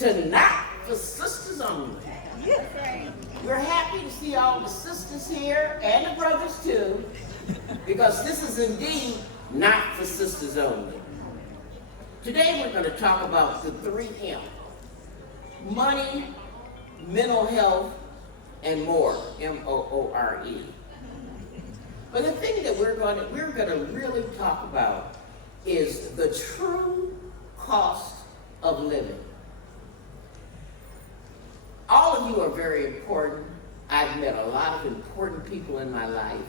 to Not for Sisters Only. We're happy to see all the sisters here, and the brothers too, because this is indeed not for sisters only. Today we're going to talk about the 3 M: money, mental health, and more, M-O-O-R-E. But the thing that we're going to really talk about is the true cost of living. All of you are very important. I've met a lot of important people in my life.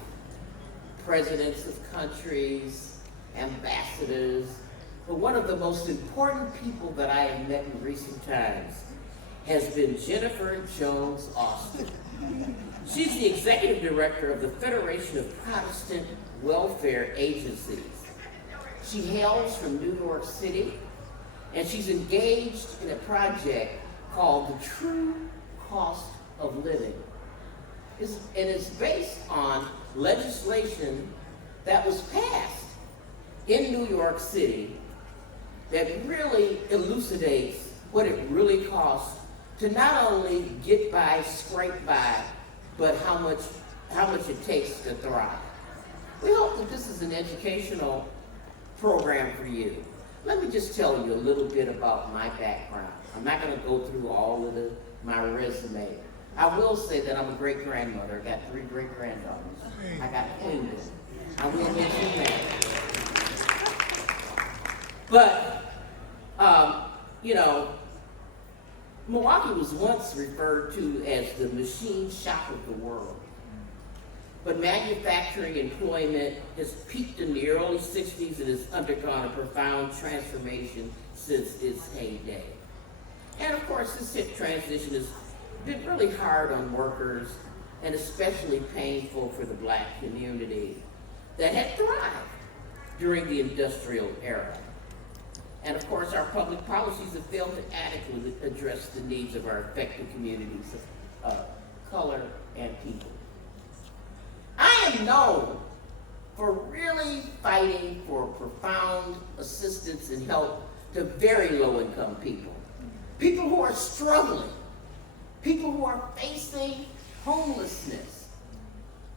Presidents of countries, ambassadors. But one of the most important people that I have met in recent times has been Jennifer Jones Austin. She's the executive director of the Federation of Protestant Welfare Agencies. She hails from New York City, and she's engaged in a project called The True Cost of Living. And it's based on legislation that was passed in New York City that really elucidates what it really costs to not only get by, scrape by, but how much it takes to thrive. We hope that this is an educational program for you. Let me just tell you a little bit about my background. I'm not going to go through all of my resume. I will say that I'm a great-grandmother. I got 3 great-granddaughters. I got Queen. I will mention that. But, Milwaukee was once referred to as the machine shop of the world. But manufacturing employment has peaked in the early 60s and has undergone a profound transformation since its heyday. And of course, this transition has been really hard on workers and especially painful for the Black community that had thrived during the industrial era. And of course, our public policies have failed to adequately address the needs of our affected communities of color and people. I am known for really fighting for profound assistance and help to very low-income people, people who are struggling, people who are facing homelessness.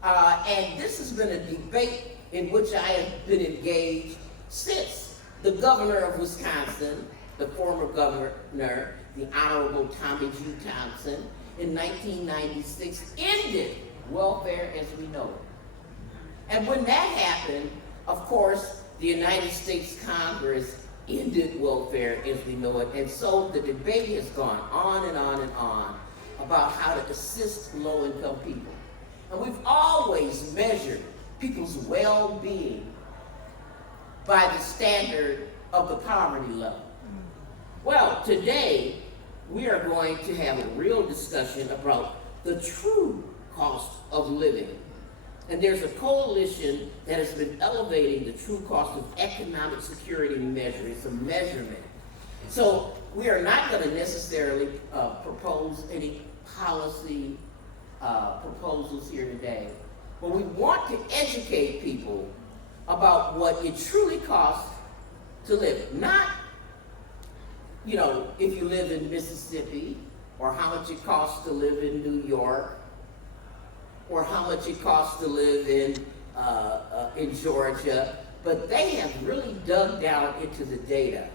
And this has been a debate in which I have been engaged since the governor of Wisconsin, the former governor, the Honorable Tommy G. Thompson, in 1996 ended welfare as we know it. And when that happened, of course, the United States Congress ended welfare as we know it. And so the debate has gone on and on and on about how to assist low-income people. And we've always measured people's well-being by the standard of the poverty level. Well, today, we are going to have a real discussion about the true cost of living. And there's a coalition that has been elevating the true cost of economic security measure. It's a measurement. So we are not going to necessarily propose any policy proposals here today, but we want to educate people about what it truly costs to live. Not, if you live in Mississippi, or how much it costs to live in New York, or how much it costs to live in Georgia, but they have really dug down into the data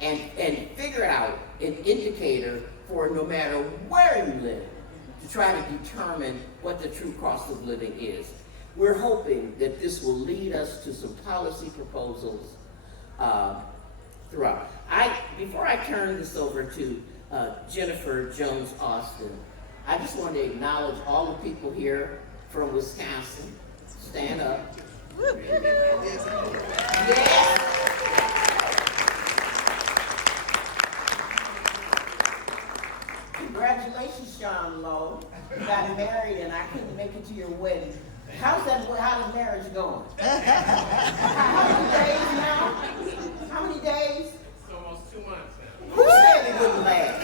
and figured out an indicator for no matter where you live to try to determine what the true cost of living is. We're hoping that this will lead us to some policy proposals throughout. Before I turn this over to Jennifer Jones Austin, I just want to acknowledge all the people here from Wisconsin. Stand up. Yes. Congratulations, Sean Lowe. You got married and I couldn't make it to your wedding. How's marriage going? How many days now? How many days? It's almost 2 months now. Who said it wouldn't last?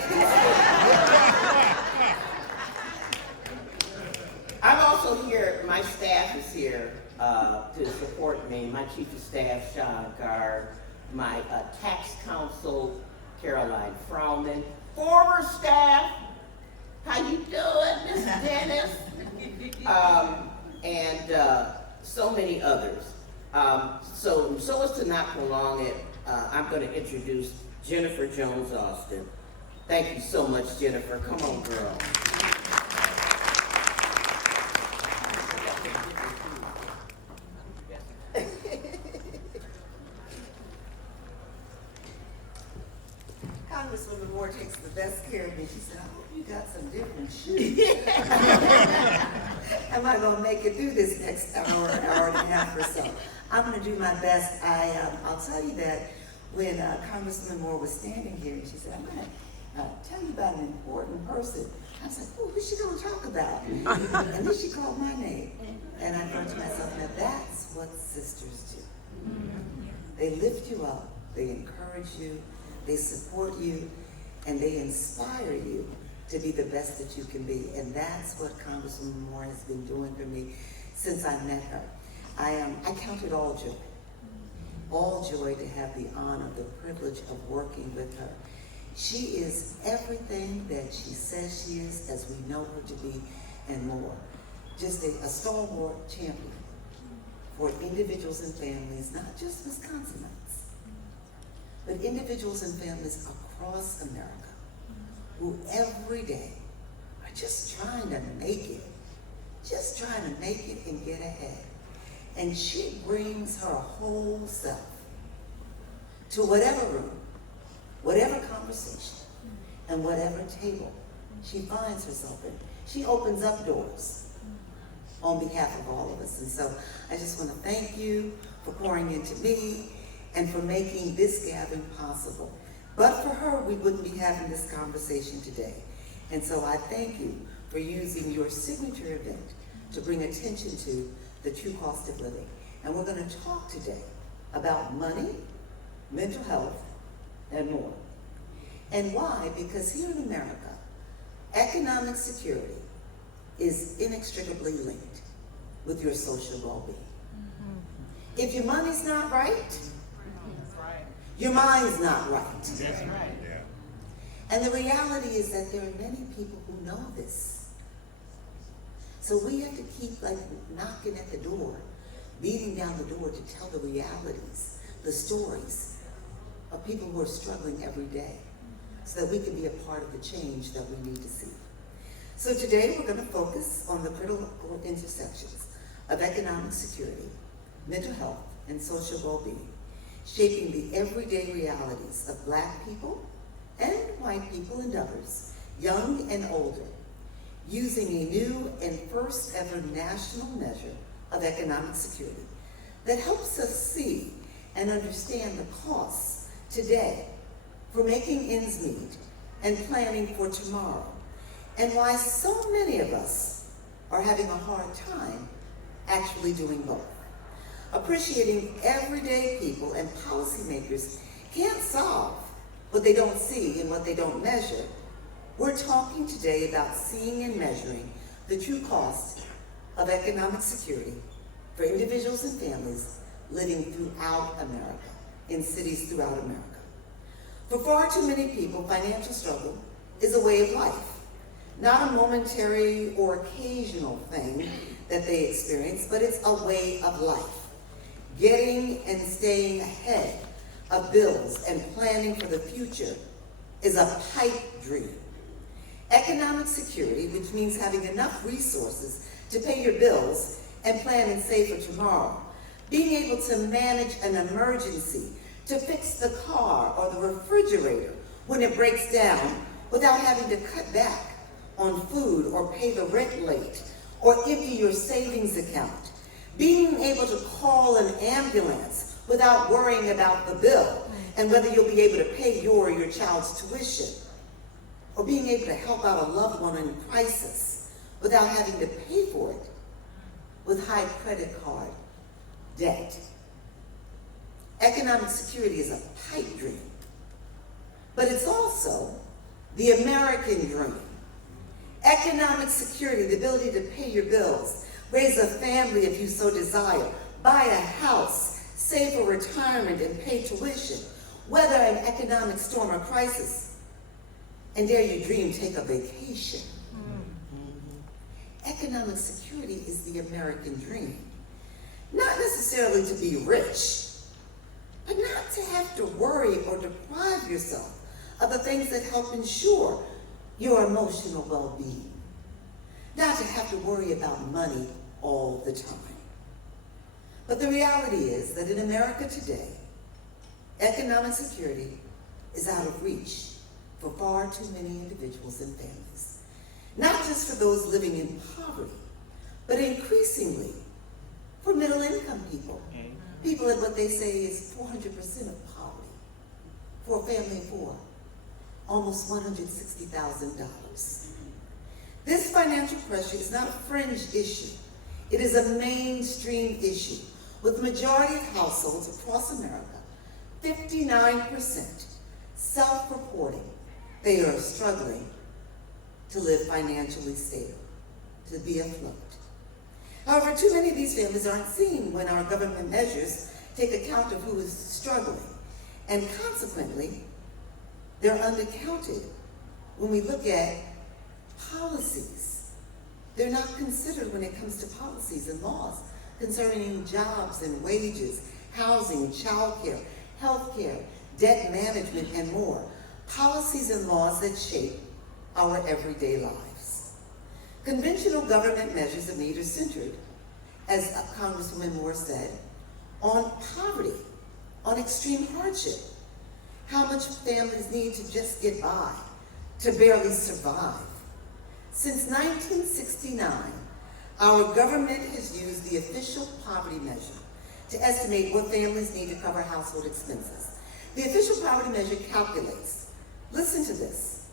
I'm also here, my staff is here to support me. My chief of staff, Sean Gard, my tax counsel, Caroline Frauman, former staff, how you doing, Miss Dennis? And so many others. So as to not prolong it, I'm going to introduce Jennifer Jones Austin. Thank you so much, Jennifer. Come on, girl. Congresswoman Moore takes the best care of me. She said, I hope you got some different shoes. Am I going to make it through this next hour and a half or so? I'm going to do my best. I'll tell you that when Congresswoman Moore was standing here, and she said, I'm going to tell you about an important person. I was like, oh, who's she going to talk about? And then she called my name. And I thought to myself, now that's what sisters do. They lift you up, they encourage you, they support you, and they inspire you to be the best that you can be. And that's what Congresswoman Moore has been doing for me since I met her. I count it all joy to have the honor, the privilege of working with her. She is everything that she says she is, as we know her to be, and more. Just a stalwart champion for individuals and families, not just Wisconsinites, but individuals and families across America who every day are just trying to make it and get ahead. And she brings her whole self to whatever room, whatever conversation, and whatever table she finds herself in. She opens up doors on behalf of all of us. And so I just want to thank you for pouring into me and for making this gathering possible. But for her, we wouldn't be having this conversation today. And so I thank you for using your signature event to bring attention to the true cost of living. And we're going to talk today about money, mental health, and more. And why? Because here in America, economic security is inextricably linked with your social well-being. If your money's not right, your mind's not right. That's right. Yeah. And the reality is that there are many people who know this. So we have to keep knocking at the door, beating down the door to tell the realities, the stories of people who are struggling every day, so that we can be a part of the change that we need to see. So today we're going to focus on the critical intersections of economic security, mental health, and social well-being, shaping the everyday realities of Black people and white people and others, young and older, using a new and first ever national measure of economic security that helps us see and understand the costs today for making ends meet and planning for tomorrow, and why so many of us are having a hard time actually doing both. Appreciating everyday people and policymakers can't solve what they don't see and what they don't measure. We're talking today about seeing and measuring the true cost of economic security for individuals and families living throughout America, in cities throughout America. For far too many people, financial struggle is a way of life, not a momentary or occasional thing that they experience, but it's a way of life. Getting and staying ahead of bills and planning for the future is a pipe dream. Economic security, which means having enough resources to pay your bills and plan and save for tomorrow. Being able to manage an emergency, to fix the car or the refrigerator when it breaks down without having to cut back on food or pay the rent late or empty your savings account. Being able to call an ambulance without worrying about the bill and whether you'll be able to pay your or your child's tuition. Or being able to help out a loved one in crisis without having to pay for it with high credit card debt. Economic security is a pipe dream, but it's also the American dream. Economic security, the ability to pay your bills, raise a family if you so desire, buy a house, save for retirement and pay tuition, weather an economic storm or crisis, and dare you dream, take a vacation. Economic security is the American dream. Not necessarily to be rich, but not to have to worry or deprive yourself of the things that help ensure your emotional well-being. Not to have to worry about money all the time. But the reality is that in America today, economic security is out of reach for far too many individuals and families. Not just for those living in poverty, but increasingly for middle-income people. People at what they say is 400% of poverty. For a family of four, almost $160,000. This financial pressure is not a fringe issue. It is a mainstream issue, with the majority of households across America, 59%, self-reporting they are struggling to live financially stable, to be afloat. However, too many of these families aren't seen when our government measures take account of who is struggling, and consequently, they're undercounted when we look at policies. They're not considered when it comes to policies and laws concerning jobs and wages, housing, childcare, healthcare, debt management, and more. Policies and laws that shape our everyday lives. Conventional government measures of need are centered, as Congresswoman Moore said, on poverty, on extreme hardship, how much families need to just get by, to barely survive. Since 1969, our government has used the official poverty measure to estimate what families need to cover household expenses. The official poverty measure calculates, listen to this,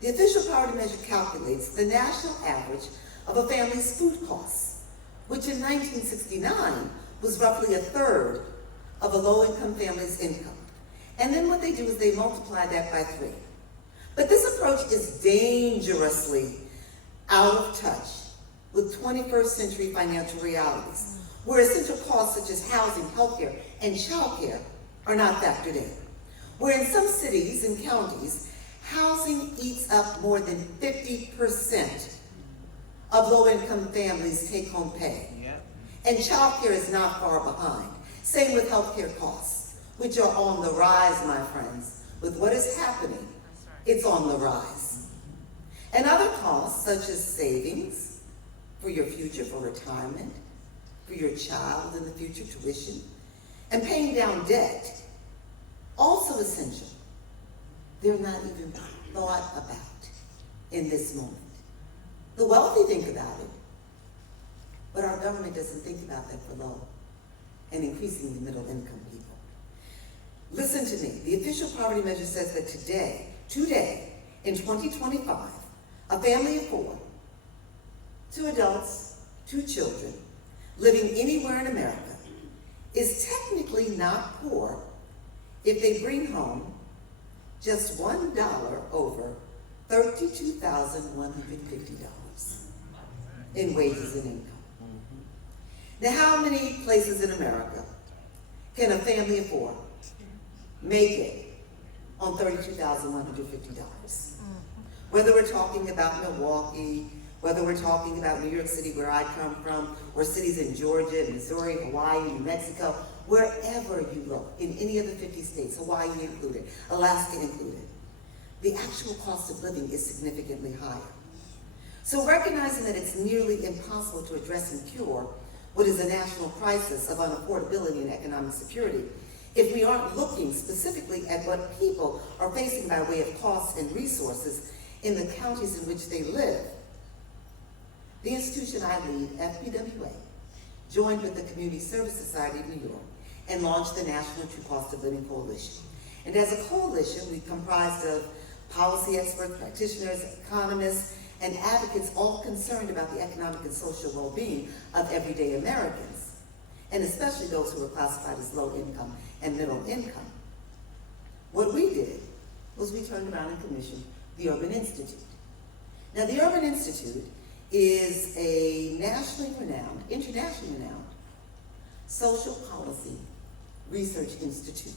the official poverty measure calculates the national average of a family's food costs, which in 1969 was roughly a third of a low-income family's income. And then what they do is they multiply that by 3. But this approach is dangerously out of touch with 21st century financial realities, where essential costs such as housing, healthcare, and childcare are not factored in. Where in some cities and counties, housing eats up more than 50% of low-income families' take-home pay. And childcare is not far behind. Same with healthcare costs, which are on the rise, my friends. With what is happening, it's on the rise. And other costs, such as savings for your future, for retirement, for your child in the future, tuition, and paying down debt, also essential. They're not even thought about in this moment. The wealthy think about it, but our government doesn't think about that for low and increasingly middle income people. Listen to me. The official poverty measure says that today, in 2025, a family of 4, 2 adults, 2 children, living anywhere in America, is technically not poor if they bring home just $1 over $32,150 in wages and income. Now, how many places in America can a family of 4 make it on $32,150? Whether we're talking about Milwaukee, whether we're talking about New York City, where I come from, or cities in Georgia, Missouri, Hawaii, New Mexico, wherever you look, in any of the 50 states, Hawaii included, Alaska included, the actual cost of living is significantly higher. So recognizing that it's nearly impossible to address and cure what is a national crisis of unaffordability and economic security, if we aren't looking specifically at what people are facing by way of costs and resources in the counties in which they live. The institution I lead, FPWA, joined with the Community Service Society of New York and launched the National True Cost of Living Coalition. And as a coalition, we comprised of policy experts, practitioners, economists, and advocates all concerned about the economic and social well-being of everyday Americans, and especially those who were classified as low income and middle income. What we did was we turned around and commissioned the Urban Institute. Now, the Urban Institute is a internationally renowned social policy research institute,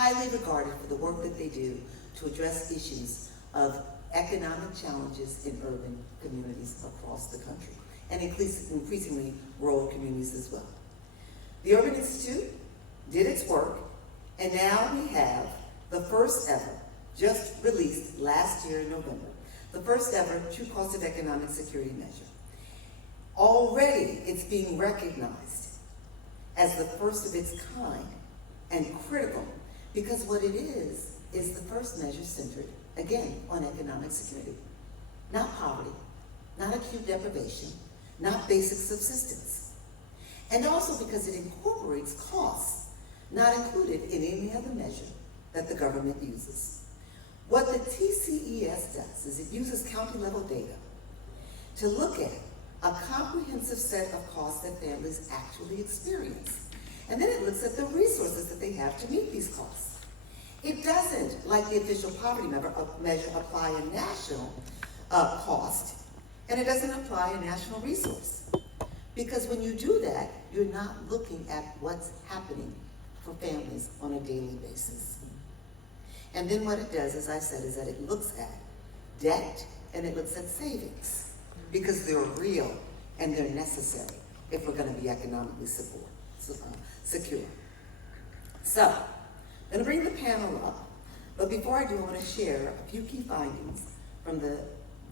highly regarded for the work that they do to address issues of economic challenges in urban communities across the country, and increasingly rural communities as well. The Urban Institute did its work, and now we have the first ever, just released last year in November, the first ever true cost of economic security measure. Already it's being recognized as the first of its kind and critical, because what it is the first measure centered, again, on economic security. Not poverty, not acute deprivation, not basic subsistence. And also because it incorporates costs not included in any other measure that the government uses. What the TCES does is it uses county level data to look at a comprehensive set of costs that families actually experience. And then it looks at the resources that they have to meet these costs. It doesn't, like the official poverty measure, apply a national cost, and it doesn't apply a national resource. Because when you do that, you're not looking at what's happening for families on a daily basis. And then what it does, as I said, is that it looks at debt and it looks at savings, because they're real and they're necessary if we're going to be economically secure. So, I'm going to bring the panel up, but before I do, I want to share a few key findings from the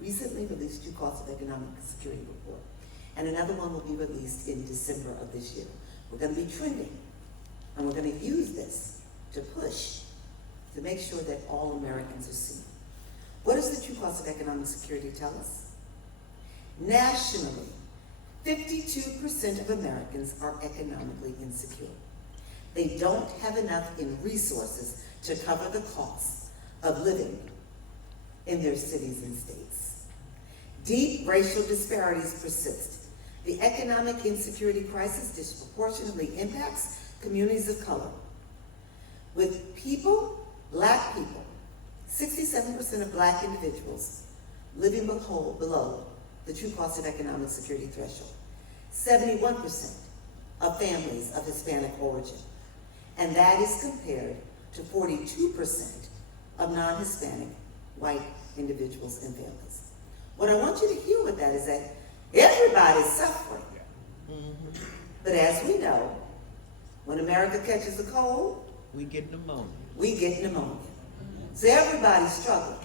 recently released True Cost of Economic Security report. And another one will be released in December of this year. We're going to be trending, and we're going to use this to push, to make sure that all Americans are seen. What does the True Cost of Economic Security tell us? Nationally, 52% of Americans are economically insecure. They don't have enough in resources to cover the costs of living in their cities and states. Deep racial disparities persist. The economic insecurity crisis disproportionately impacts communities of color. With people, Black people, 67% of Black individuals living below the true cost of economic security threshold, 71% of families of Hispanic origin, and that is compared to 42% of non-Hispanic white individuals and families. What I want you to hear with that is that everybody's suffering. But as we know, when America catches a cold, we get pneumonia. We get pneumonia. So everybody's struggling,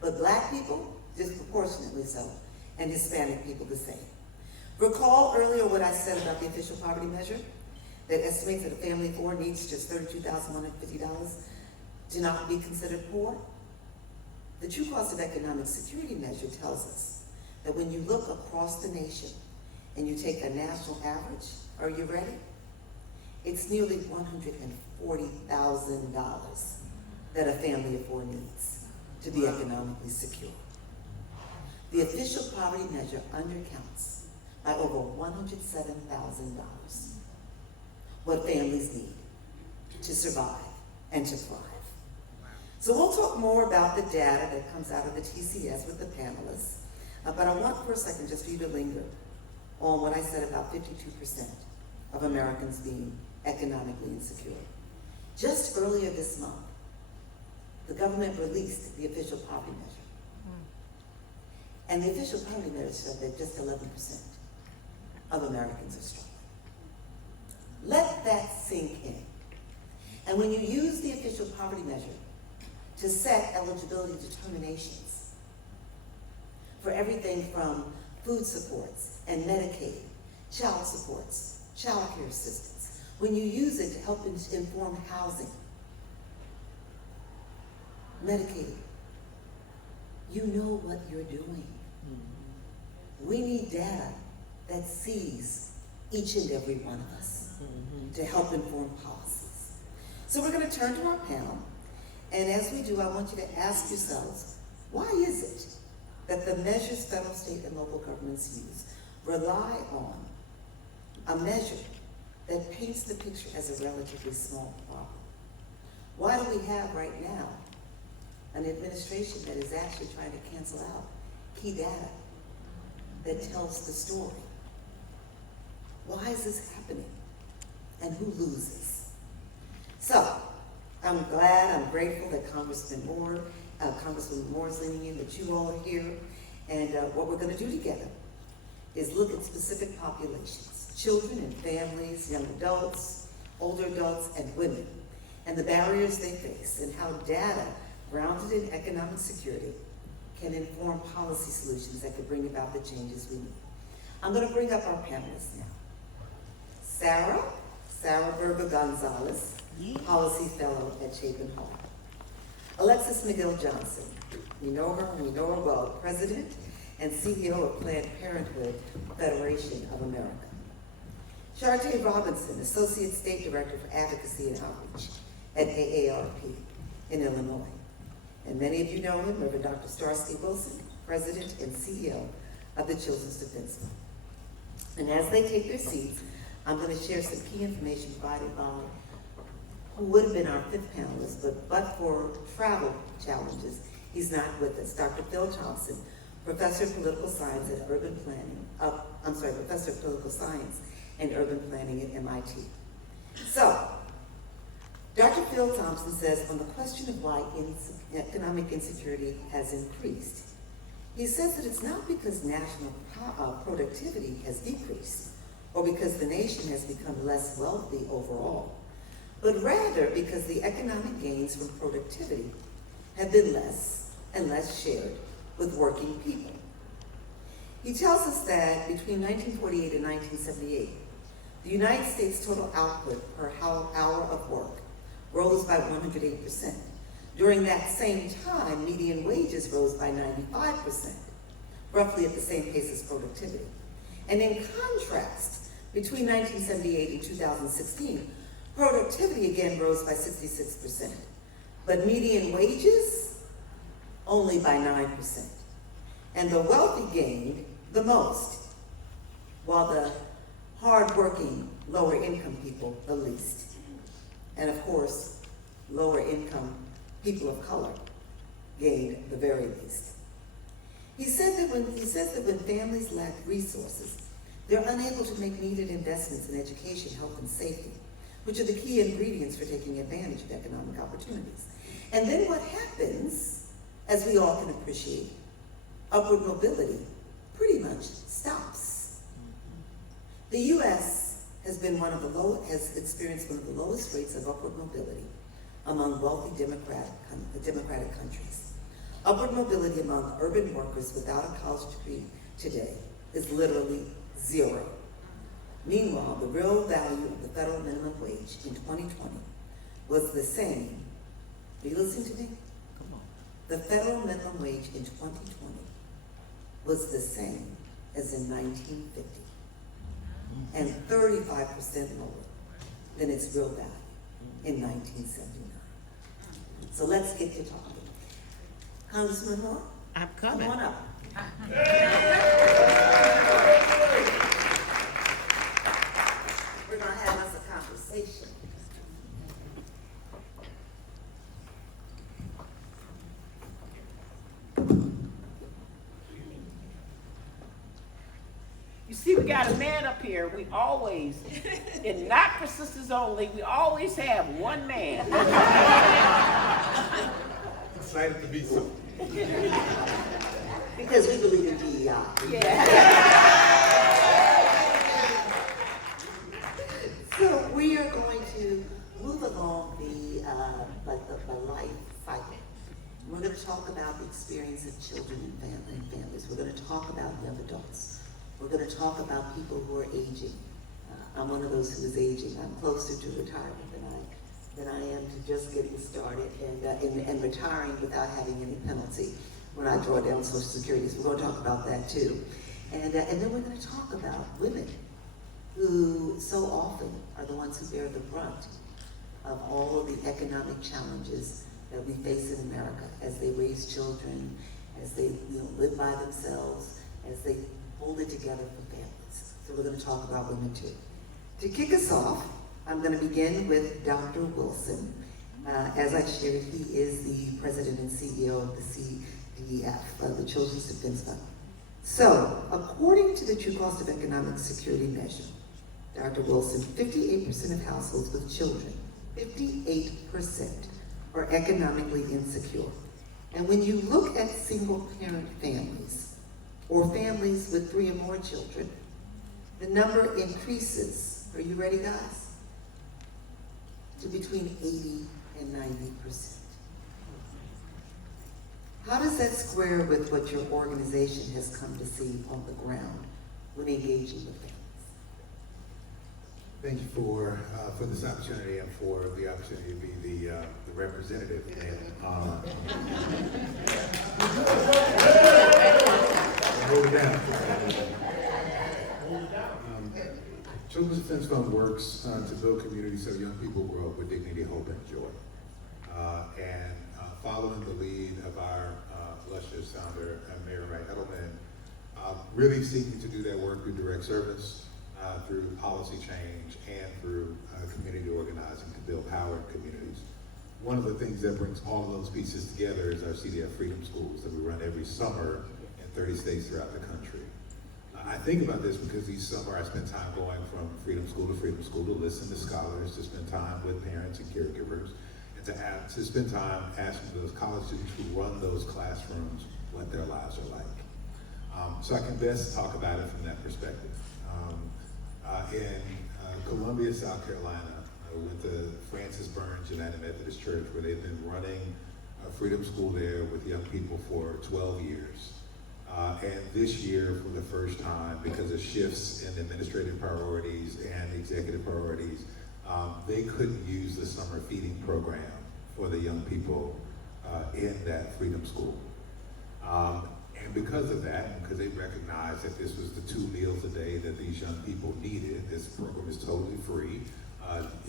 but Black people disproportionately so, and Hispanic people the same. Recall earlier what I said about the official poverty measure that estimates that a family of four needs just $32,150 to not be considered poor? The true cost of economic security measure tells us that when you look across the nation and you take a national average, are you ready? It's nearly $140,000 that a family of four needs to be economically secure. The official poverty measure undercounts by over $107,000 what families need to survive and to thrive. So we'll talk more about the data that comes out of the TCS with the panelists, but I want for a second just for you to linger on what I said about 52% of Americans being economically insecure. Just earlier this month, the government released the official poverty measure. And the official poverty measure said that just 11% of Americans are struggling. Let that sink in. And when you use the official poverty measure to set eligibility determinations for everything from food supports and Medicaid, child supports, child care assistance, when you use it to help inform housing, Medicaid, you know what you're doing. We need data that sees each and every one of us to help inform policies. So we're going to turn to our panel, and as we do, I want you to ask yourselves, why is it that the measures federal, state, and local governments use rely on a measure that paints the picture as a relatively small problem? Why do we have right now an administration that is actually trying to cancel out key data that tells the story? Why is this happening? And who loses? So, I'm glad, I'm grateful that Congresswoman Moore is leaning in, that you all are here. And what we're going to do together is look at specific populations, children and families, young adults, older adults, and women, and the barriers they face, and how data grounded in economic security can inform policy solutions that could bring about the changes we need. I'm going to bring up our panelists now. Sarah Berger Gonzalez, Policy Fellow at Chapin Hall. Alexis McGill Johnson, we know her well, President and CEO of Planned Parenthood Federation of America. Chartay Robinson, Associate State Director for Advocacy and Outreach at AARP in Illinois. And many of you know him, Reverend Dr. Starsky Wilson, President and CEO of the Children's Defense Fund. And as they take their seats, I'm going to share some key information provided by who would have been our fifth panelist, but for travel challenges, he's not with us. Dr. Phil Thompson, Professor of Political Science and Urban Planning, Professor of Political Science and Urban Planning at MIT. So, Dr. Phil Thompson says on the question of why economic insecurity has increased, he says that it's not because national productivity has decreased or because the nation has become less wealthy overall, but rather because the economic gains from productivity have been less and less shared with working people. He tells us that between 1948 and 1978, the United States total output per hour of work rose by 108%. During that same time, median wages rose by 95%, roughly at the same pace as productivity. And in contrast, between 1978 and 2016, productivity again rose by 66%, but median wages only by 9%. And the wealthy gained the most, while the hardworking, lower income people the least. And of course, lower income people of color gained the very least. He says that when families lack resources, they're unable to make needed investments in education, health, and safety, which are the key ingredients for taking advantage of economic opportunities. And then what happens, as we all can appreciate, upward mobility pretty much stops. The U.S. has experienced one of the lowest rates of upward mobility among wealthy democratic countries. Upward mobility among urban workers without a college degree today is literally zero. Meanwhile, the real value of the federal minimum wage in 2020 was the same. Are you listening to me? Come on. The federal minimum wage in 2020 was the same as in 1950 and 35% lower than its real value in 1979. So let's get to talking. Congresswoman Moore? I'm coming. Come on up. We're going to have us a conversation. You see, we got a man up here. We always, and not for sisters only, we always have one man. Excited to be so. Because we believe in DEI. Yeah. So we are going to move along the life cycle. We're going to talk about the experience of children and families. We're going to talk about young adults. We're going to talk about people who are aging. I'm one of those who is aging. I'm closer to retirement than I am to just getting started and retiring without having any penalty when I draw down Social Security. So we're going to talk about that too. And then we're going to talk about women who so often are the ones who bear the brunt of all of the economic challenges that we face in America as they raise children, as they live by themselves, as they hold it together for families. So we're going to talk about women too. To kick us off, I'm going to begin with Dr. Wilson. As I shared, he is the president and CEO of the CDF, the Children's Defense Fund. So, according to the True Cost of Economic Security measure, Dr. Wilson, 58% of households with children, 58% or economically insecure. And when you look at single-parent families, or families with 3 or more children, the number increases, are you ready guys? To between 80 and 90%. How does that square with what your organization has come to see on the ground when engaging with families? Thank you for this opportunity and for the opportunity to be the representative. Hold it down. Children's Defense Fund works to build communities so young people grow up with dignity, hope, and joy. And following the lead of our illustrious founder, Mayor Wright Edelman, really seeking to do that work through direct service, through policy change, and through community organizing to build power in communities. One of the things that brings all of those pieces together is our CDF Freedom Schools that we run every summer in 30 states throughout the country. I think about this because each summer I spend time going from freedom school to listen to scholars, to spend time with parents and caregivers, and to spend time asking those college students who run those classrooms what their lives are like. So I can best talk about it from that perspective. In Columbia, South Carolina, I went to Francis Burns United Methodist Church, where they've been running a freedom school there with young people for 12 years. And this year, for the first time, because of shifts in administrative priorities and executive priorities, they couldn't use the summer feeding program for the young people in that freedom school. And because of that, because they recognized that this was the 2 meals a day that these young people needed, this program is totally free.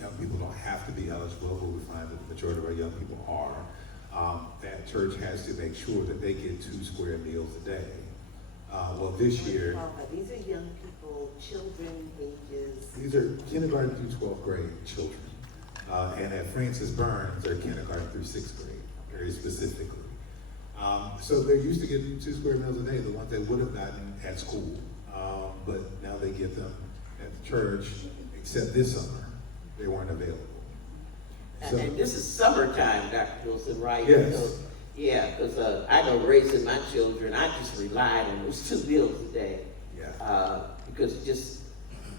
Young people don't have to be eligible, but we find that the majority of our young people are. That church has to make sure that they get 2 square meals a day. Well, this year, These are young people, children, ages. these are kindergarten through 12th grade children. And at Francis Burns, they're kindergarten through 6th grade, very specifically. So they're used to getting 2 square meals a day, the ones they would have gotten at school. But now they get them at the church, except this summer, they weren't available. So, And this is summertime, Dr. Wilson, right? Yes. So, yeah, because I know raising my children, I just relied on those 2 meals a day. Yeah. Because just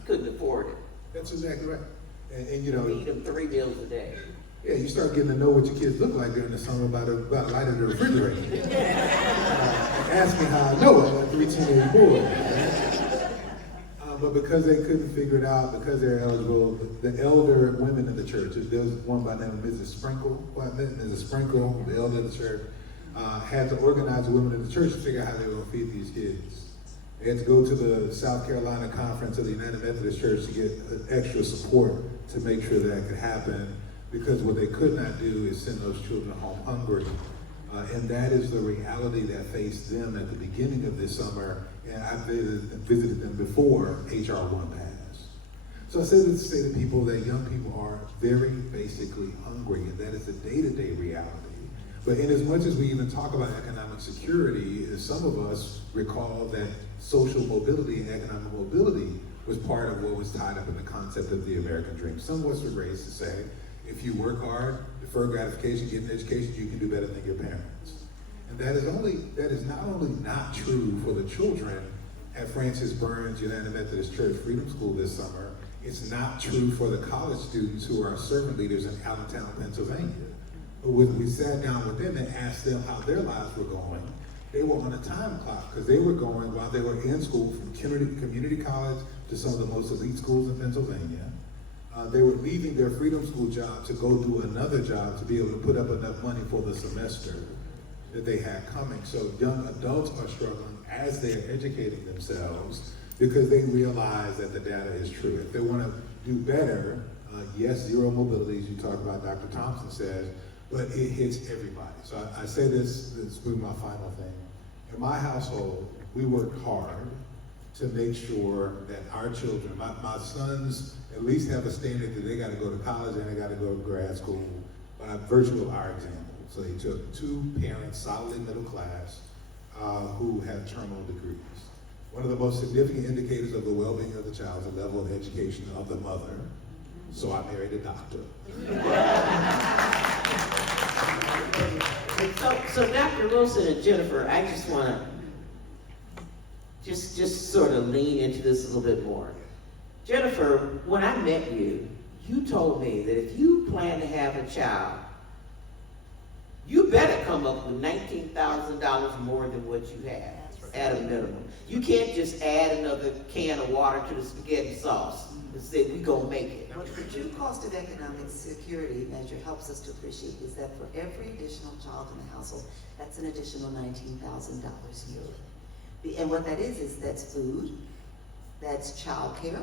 couldn't afford it. That's exactly right. And you know, Feed them 3 meals a day. yeah, you start getting to know what your kids look like during the summer by lighting the refrigerator. Asking how I know it, like 3 teenage boys. But because they couldn't figure it out, because they're eligible, the elder women in the church, there was one by the name of Mrs. Sprinkle, Mrs. Sprinkle, the elder of the church, had to organize the women in the church to figure out how they were going to feed these kids. They had to go to the South Carolina conference of the United Methodist Church to get extra support to make sure that could happen, because what they could not do is send those children home hungry. And that is the reality that faced them at the beginning of this summer, and I visited them before HR 1 passed. So I say this to say to people that young people are very basically hungry, and that is a day-to-day reality. But in as much as we even talk about economic security, some of us recall that social mobility and economic mobility was part of what was tied up in the concept of the American dream. Some of us were raised to say, if you work hard, defer gratification, get an education, you can do better than your parents. And that is not only not true for the children at Francis Burns United Methodist Church Freedom School this summer, it's not true for the college students who are servant leaders in Allentown, Pennsylvania. But when we sat down with them and asked them how their lives were going, they were on a time clock because they were going while they were in school from community college to some of the most elite schools in Pennsylvania. They were leaving their freedom school job to go do another job to be able to put up enough money for the semester that they had coming. So young adults are struggling as they're educating themselves because they realize that the data is true. If they want to do better, yes, zero mobility, as you talk about, Dr. Thompson says, but it hits everybody. So I say this will be my final thing. In my household, we work hard to make sure that our children, my sons at least have a standard that they got to go to college and they got to go to grad school by virtue of our example. So they took 2 parents, solidly middle class, who have terminal degrees. One of the most significant indicators of the well-being of the child is the level of education of the mother. So I married a doctor. So Dr. Wilson and Jennifer, I just want to just sort of lean into this a little bit more. Jennifer, when I met you, you told me that if you plan to have a child, you better come up with $19,000 more than what you have at a minimum. You can't just add another can of water to the spaghetti sauce and say, we gonna make it. What the true cost of economic security measure helps us to appreciate is that for every additional child in the household, that's an additional $19,000 yearly. And what that is that's food, that's childcare,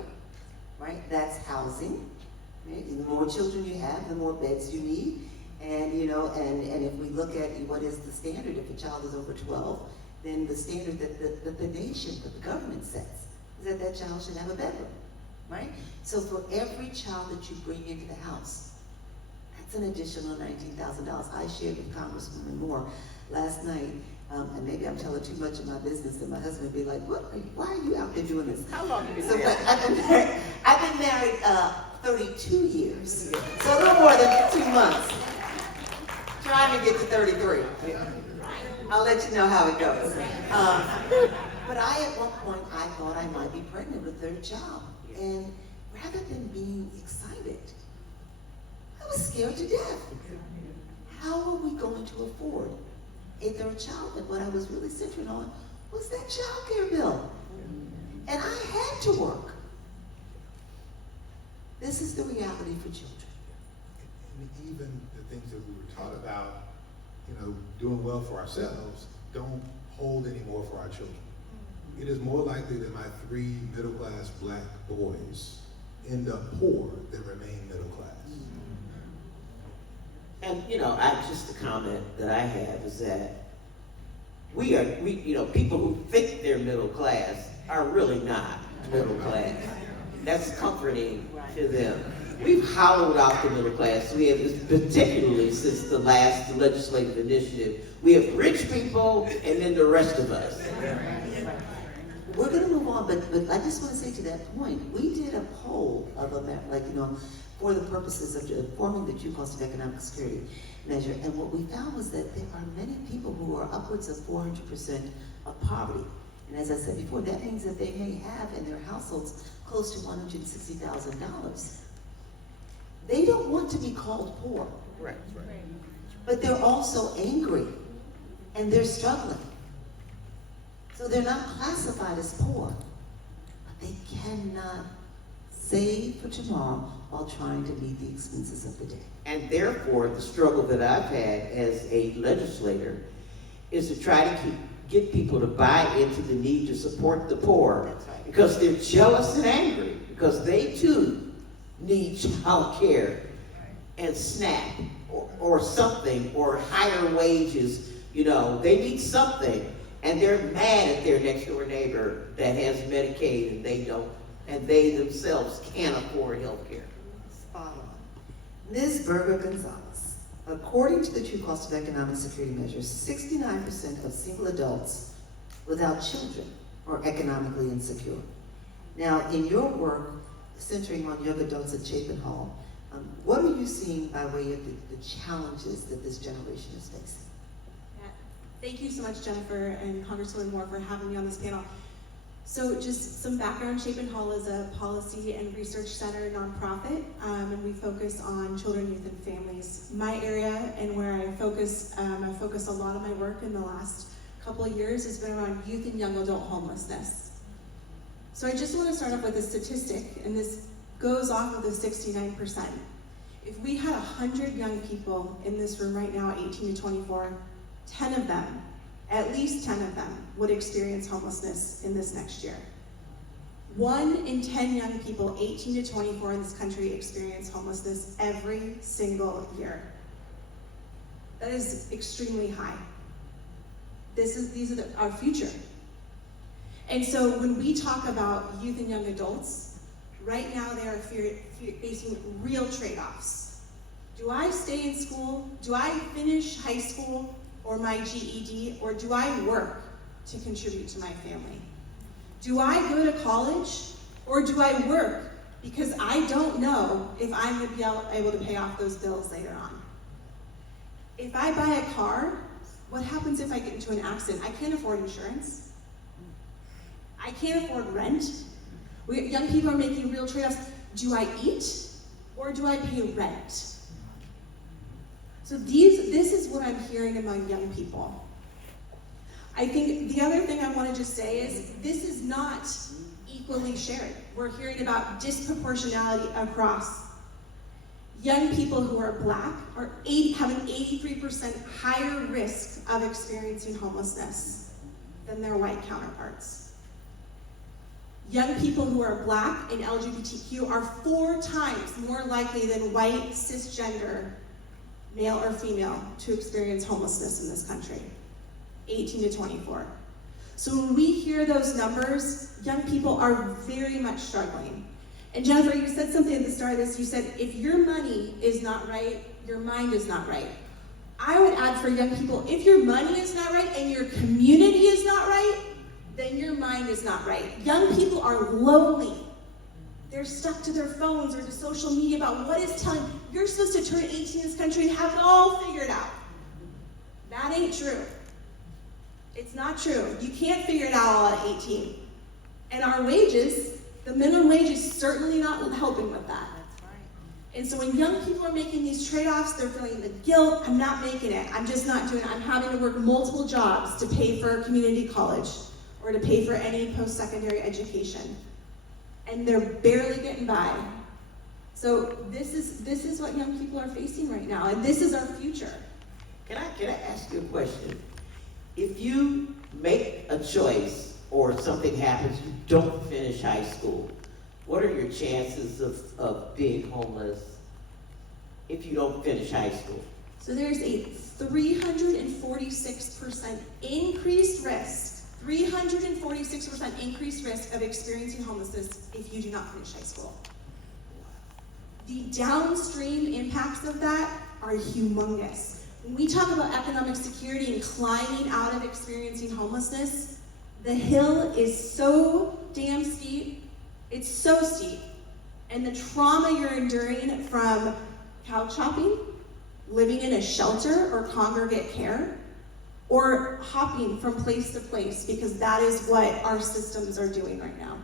right? That's housing, right? And the more children you have, the more beds you need. And you know, and if we look at what is the standard, if a child is over 12, then the standard that the nation, that the government sets, is that child should have a bedroom, right? So for every child that you bring into the house, that's an additional $19,000. I shared with Congresswoman Moore last night, and maybe I'm telling too much of my business, and my husband would be like, why are you out there doing this? How long have you So, been but married? I've been married 32 years, so a little more than 2 months. Trying to get to 33. I'll let you know how it goes. But at one point, I thought I might be pregnant with a third child. And rather than being excited, I was scared to death. How are we going to afford a third child? And what I was really centering on was that child care bill. And I had to work. This is the reality for children. And even the things that we were taught about, doing well for ourselves, don't hold anymore for our children. It is more likely that my 3 middle-class black boys end up poor than remain middle class. And just a comment that I have is that we people who think they're middle class are really not middle class. That's comforting to them. We've hollowed out the middle class. We have, particularly since the last legislative initiative, we have rich people and then the rest of us. We're going to move on, but I just want to say to that point, we did a poll of for the purposes of forming the true cost of economic security measure, and what we found was that there are many people who are upwards of 400% of poverty. And as I said before, that means that they may have in their households close to $160,000. They don't want to be called poor. Right. But they're also angry, and they're struggling. So they're not classified as poor, but they cannot save for tomorrow while trying to meet the expenses of the day. And therefore, the struggle that I've had as a legislator is to try to get people to buy into the need to support the poor, because they're jealous and angry, because they too need child care and SNAP or something, or higher wages. They need something, and they're mad at their next door neighbor that has Medicaid and they don't, and they themselves can't afford health care. Spot on. Ms. Berger Gonzalez, according to the true cost of economic security measure, 69% of single adults without children are economically insecure. Now, in your work centering on young adults at Chapin Hall, what are you seeing by way of the challenges that this generation is facing? Thank you so much, Jennifer and Congresswoman Moore, for having me on this panel. So just some background, Chapin Hall is a policy and research center nonprofit, and we focus on children, youth, and families. My area and where I focus a lot of my work in the last couple of years has been around youth and young adult homelessness. So I just want to start off with a statistic, and this goes off of the 69%. If we had 100 young people in this room right now, 18 to 24, 10 of them, at least 10 of them, would experience homelessness in this next year. 1 in 10 young people, 18 to 24 in this country, experience homelessness every single year. That is extremely high. These are our future. And so when we talk about youth and young adults, right now they are facing real trade-offs. Do I stay in school? Do I finish high school or my GED, or do I work to contribute to my family? Do I go to college, or do I work because I don't know if I'm going to be able to pay off those bills later on? If I buy a car, What happens if I get into an accident? I can't afford insurance. I can't afford rent. Young people are making real trade-offs. Do I eat or do I pay rent? So this is what I'm hearing among young people. I think the other thing I want to just say is this is not equally shared. We're hearing about disproportionality across. Young people who are Black have an 83% higher risk of experiencing homelessness than their white counterparts. Young people who are Black and LGBTQ are 4 times more likely than white, cisgender, male or female, to experience homelessness in this country, 18 to 24. So when we hear those numbers, young people are very much struggling. And Jennifer, you said something at the start of this. You said, if your money is not right, your mind is not right. I would add for young people, if your money is not right and your community is not right, then your mind is not right. Young people are lonely. They're stuck to their phones or to social media about what is telling them, you're supposed to turn 18 in this country and have it all figured out. That ain't true. It's not true. You can't figure it out all at 18. And our wages, the minimum wage is certainly not helping with that. That's right. And so when young people are making these trade-offs, they're feeling the guilt, I'm not making it, I'm just not doing it, I'm having to work multiple jobs to pay for community college or to pay for any post-secondary education. And they're barely getting by. So this is what young people are facing right now, and this is our future. Can I ask you a question? If you make a choice or something happens, you don't finish high school, what are your chances of being homeless if you don't finish high school? So there's a 346% increased risk, 346% increased risk of experiencing homelessness if you do not finish high school. The downstream impacts of that are humongous. When we talk about economic security and climbing out of experiencing homelessness, the hill is so damn steep. It's so steep. And the trauma you're enduring from cow chopping, living in a shelter or congregate care, or hopping from place to place, because that is what our systems are doing right now.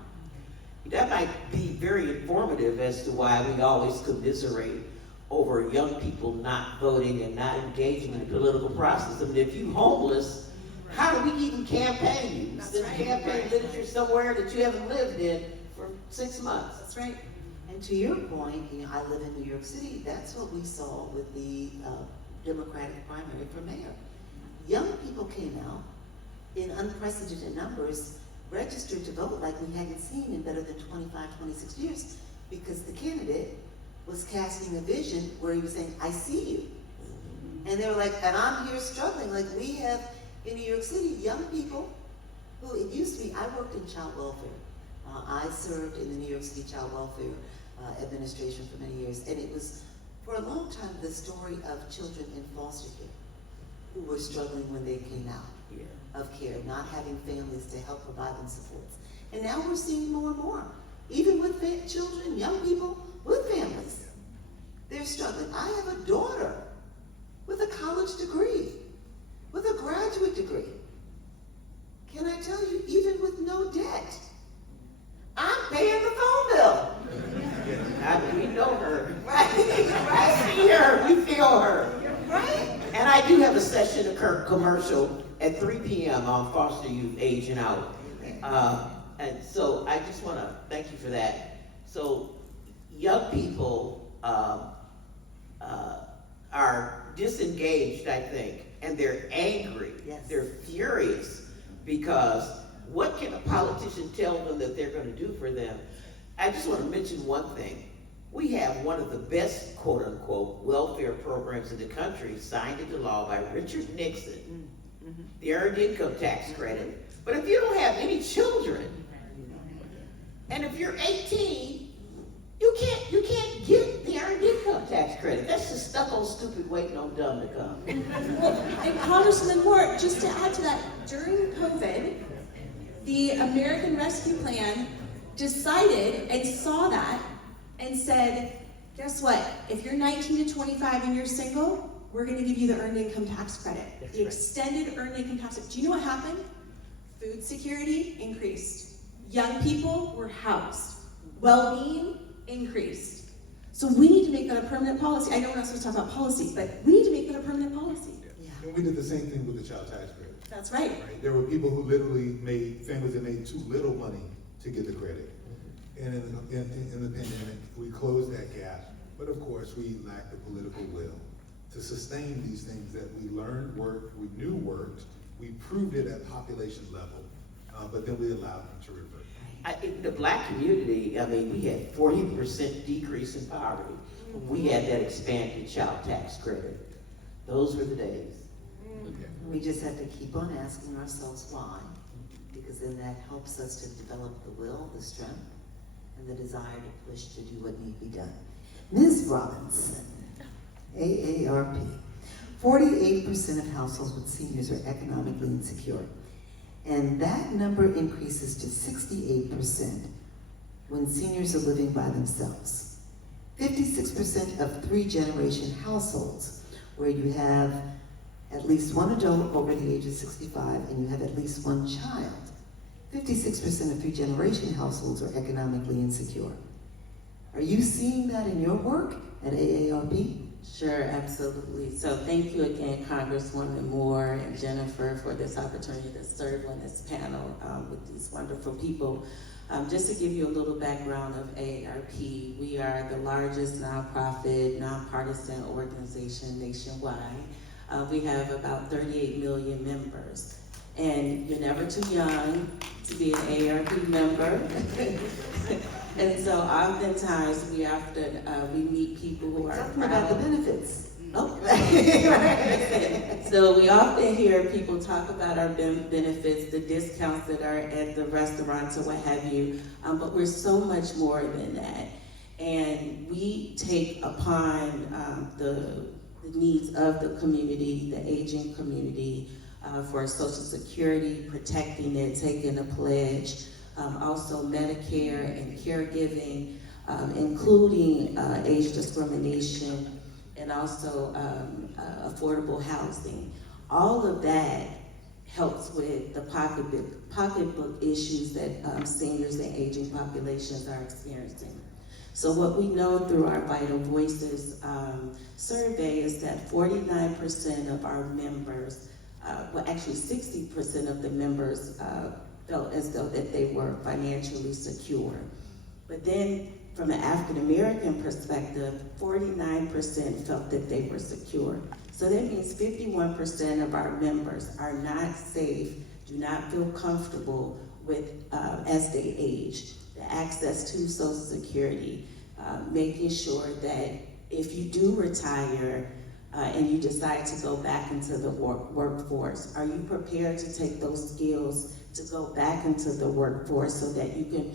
That might be very informative as to why we always commiserate over young people not voting and not engaging in the political process. I mean, if you're homeless, how do we even campaign you? Send campaign literature somewhere that you haven't lived in for 6 months. That's right. And to your point, I live in New York City. That's what we saw with the Democratic primary for mayor. Young people came out in unprecedented numbers, registered to vote like we hadn't seen in better than 25, 26 years, because the candidate was casting a vision where he was saying, I see you. And they were like, and I'm here struggling. Like we have in New York City, young people who, it used to be, I worked in child welfare. I served in the New York City Child Welfare Administration for many years, and it was, for a long time, the story of children in foster care who were struggling when they came out of care, not having families to help provide them supports. And now we're seeing more and more, even with children, young people with families. They're struggling. I have a daughter with a college degree, with a graduate degree. Can I tell you, even with no debt, I'm paying the phone bill. We know her. Right? I see her, we feel her. Right? And I do have a session commercial at 3 p.m. on foster youth age and out. And so I just want to thank you for that. So young people are disengaged, I think, and they're angry. Yes. They're furious because what can a politician tell them that they're going to do for them? I just want to mention one thing. We have one of the best, quote unquote, welfare programs in the country signed into law by Richard Nixon, the Earned Income Tax Credit. But if you don't have any children, and if you're 18, you can't get the Earned Income Tax Credit. That's just stuck on stupid waiting on dumb to come. Well, and Congresswoman Moore, just to add to that, during COVID, the American Rescue Plan decided and saw that and said, guess what? If you're 19 to 25 and you're single, we're gonna give you the earned income tax credit. That's The right. extended earned income tax credit. Do you know what happened? Food security increased. Young people were housed. Well-being increased. So we need to make that a permanent policy. I know we're not supposed to talk about policy, but we need to make that a permanent policy. And we did the same thing with the child tax credit. That's right. Right? There were people who literally families that made too little money to get the credit. And in the pandemic, we closed that gap. But of course, we lacked the political will to sustain these things that we learned worked, we knew worked, we proved it at population level, but then we allowed them to revert. In the Black community, I mean, we had 40% decrease in poverty. We had that expanded child tax credit. Those were the days. We just have to keep on asking ourselves why, because then that helps us to develop the will, the strength, and the desire to push to do what need to be done. Ms. Robinson, AARP. 48% of households with seniors are economically insecure, and that number increases to 68% when seniors are living by themselves. 56% of three-generation households, where you have at least one adult over the age of 65 and you have at least one child. 56% of three-generation households are economically insecure. Are you seeing that in your work at AARP? Sure, absolutely. So thank you again, Congresswoman Moore and Jennifer, for this opportunity to serve on this panel with these wonderful people. Just to give you a little background of AARP, we are the largest nonprofit, nonpartisan organization nationwide. We have about 38 million members. And you're never too young to be an AARP member. And so oftentimes we meet people who are Talking about the benefits. Oh. So we often hear people talk about our benefits, the discounts that are at the restaurants or what have you, but we're so much more than that. And we take upon the needs of the community, the aging community, for Social Security, protecting it, taking a pledge, also Medicare and caregiving, including age discrimination, and also affordable housing. All of that helps with the pocketbook issues that seniors and aging populations are experiencing. So what we know through our Vital Voices survey is that 49% of our members, well actually 60% of the members felt as though that they were financially secure. But then from an African American perspective, 49% felt that they were secure. So that means 51% of our members are not safe, do not feel comfortable with, as they age, the access to Social Security, making sure that if you do retire and you decide to go back into the workforce, are you prepared to take those skills to go back into the workforce so that you can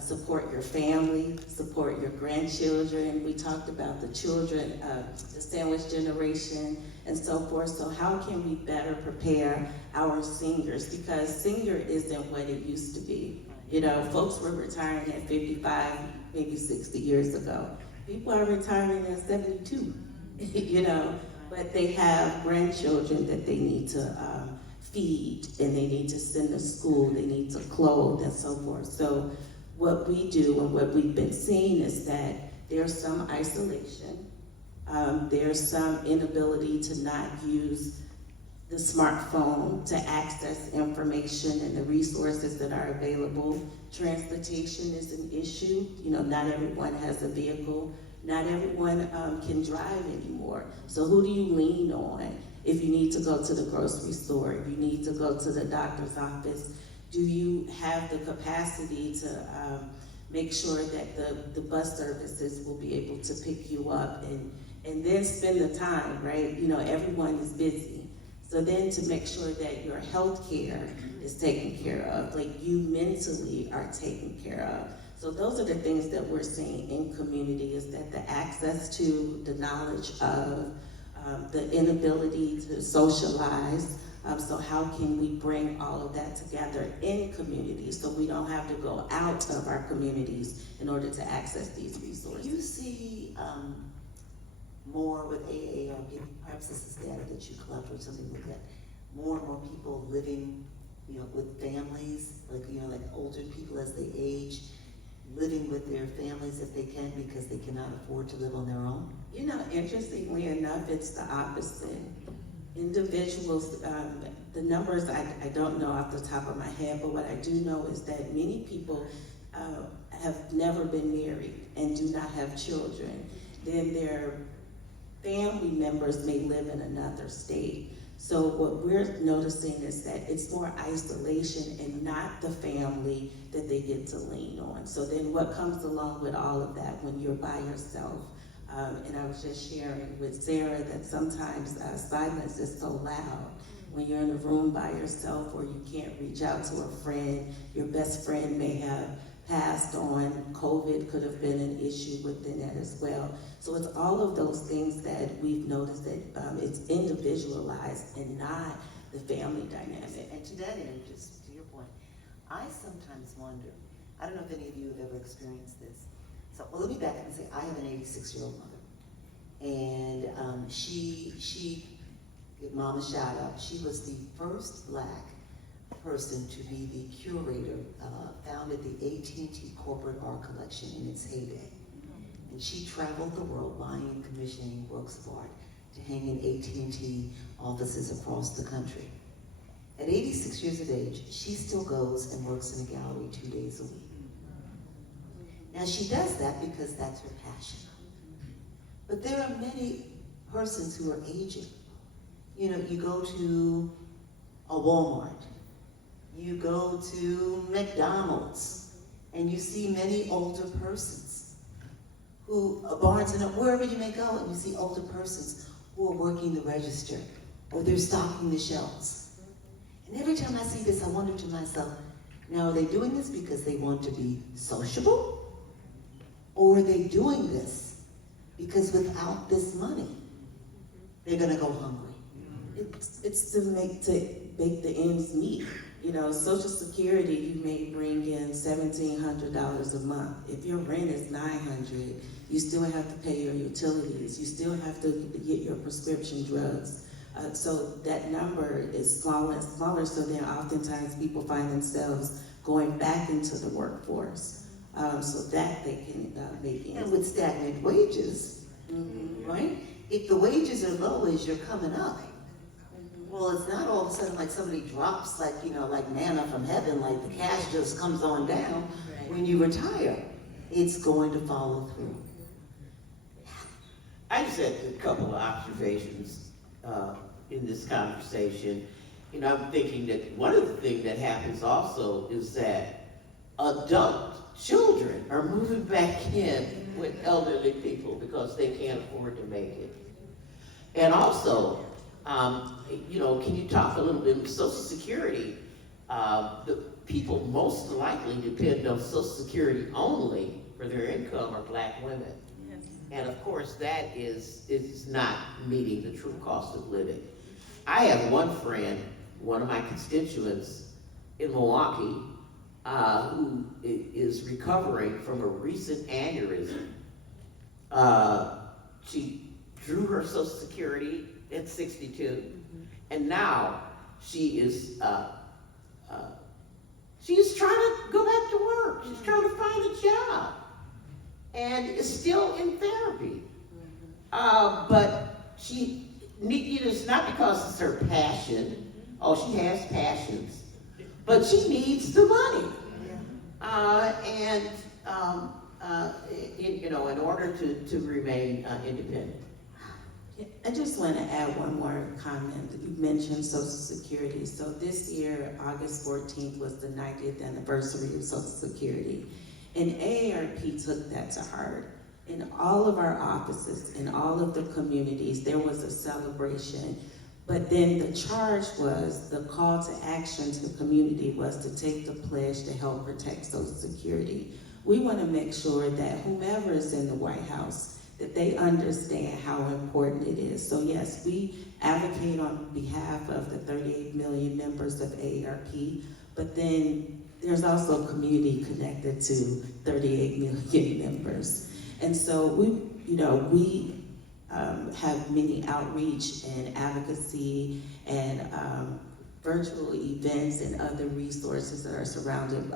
support your family, support your grandchildren? We talked about the children, the sandwich generation, and so forth. So how can we better prepare our seniors? Because senior isn't what it used to be. You know, folks were retiring at 55, maybe 60 years ago. People are retiring at 72, you know, but they have grandchildren that they need to feed, and they need to send to school, they need to clothe, and so forth. So what we do and what we've been seeing is that there's some isolation, there's some inability to not use the smartphone to access information and the resources that are available. Transportation is an issue. You know, not everyone has a vehicle. Not everyone can drive anymore. So who do you lean on if you need to go to the grocery store, if you need to go to the doctor's office? Do you have the capacity to make sure that the bus services will be able to pick you up and then spend the time, right? You know, everyone is busy. So then to make sure that your health care is taken care of, like you mentally are taken care of. So those are the things that we're seeing in community, is that the access to the knowledge of the inability to socialize. So how can we bring all of that together in communities so we don't have to go out of our communities in order to access these resources? Do you see more with AARP, perhaps this is data that you collect or something like that, more and more people living, with families, like older people as they age, living with their families if they can because they cannot afford to live on their own? Interestingly enough, it's the opposite. Individuals, the numbers I don't know off the top of my head, but what I do know is that many people have never been married and do not have children. Then their family members may live in another state. So what we're noticing is that it's more isolation and not the family that they get to lean on. So then what comes along with all of that when you're by yourself? And I was just sharing with Sarah that sometimes silence is so loud. When you're in a room by yourself or you can't reach out to a friend, your best friend may have passed on. COVID could have been an issue within that as well. So it's all of those things that we've noticed that it's individualized and not the family dynamic. And to that end, just to your point, I sometimes wonder, I don't know if any of you have ever experienced this. So, well, let me back up and say, I have an 86-year-old mother. And she, give Mom a shout out, she was the first Black person to be the curator, founded the AT&T Corporate Art Collection in its heyday. And she traveled the world buying and commissioning works of art to hang in AT&T offices across the country. At 86 years of age, she still goes and works in a gallery 2 days a week. Now she does that because that's her passion. But there are many persons who are aging. You go to a Walmart, you go to McDonald's, and you see many older persons who, Barnes and Noble, wherever you may go, and you see older persons who are working the register, or they're stocking the shelves. And every time I see this, I wonder to myself, now are they doing this because they want to be sociable? Or are they doing this because without this money, they're gonna go hungry? It's to make the ends meet. Social Security, you may bring in $1,700 a month. If your rent is $900, you still have to pay your utilities. You still have to get your prescription drugs. So that number is smaller and smaller. So then oftentimes people find themselves going back into the workforce so that they can make ends. And with stagnant wages, right? If the wages are low as you're coming up, well, it's not all of a sudden like somebody drops like manna from heaven, like the cash just comes on down when you retire. It's going to follow through. I just had a couple of observations in this conversation. I'm thinking that one of the things that happens also is that adult children are moving back in with elderly people because they can't afford to make it. And also, can you talk a little bit with Social Security? The people most likely depend on Social Security only for their income are Black women. Yes. And of course that is not meeting the true cost of living. I have one friend, one of my constituents in Milwaukee, who is recovering from a recent aneurysm. She drew her Social Security at 62, and now she is trying to go back to work. She's trying to find a job, and is still in therapy. But it's not because it's her passion. Oh, she has passions, but she needs the money, in order to remain independent. I just want to add one more comment. You mentioned Social Security. So this year, August 14th was the 90th anniversary of Social Security. And AARP took that to heart. In all of our offices, in all of the communities, there was a celebration. But then the charge was, the call to action to the community was to take the pledge to help protect Social Security. We want to make sure that whomever is in the White House, that they understand how important it is. So yes, we advocate on behalf of the 38 million members of AARP, but then there's also a community connected to 38 million members. And so we have many outreach and advocacy and virtual events and other resources that are surrounded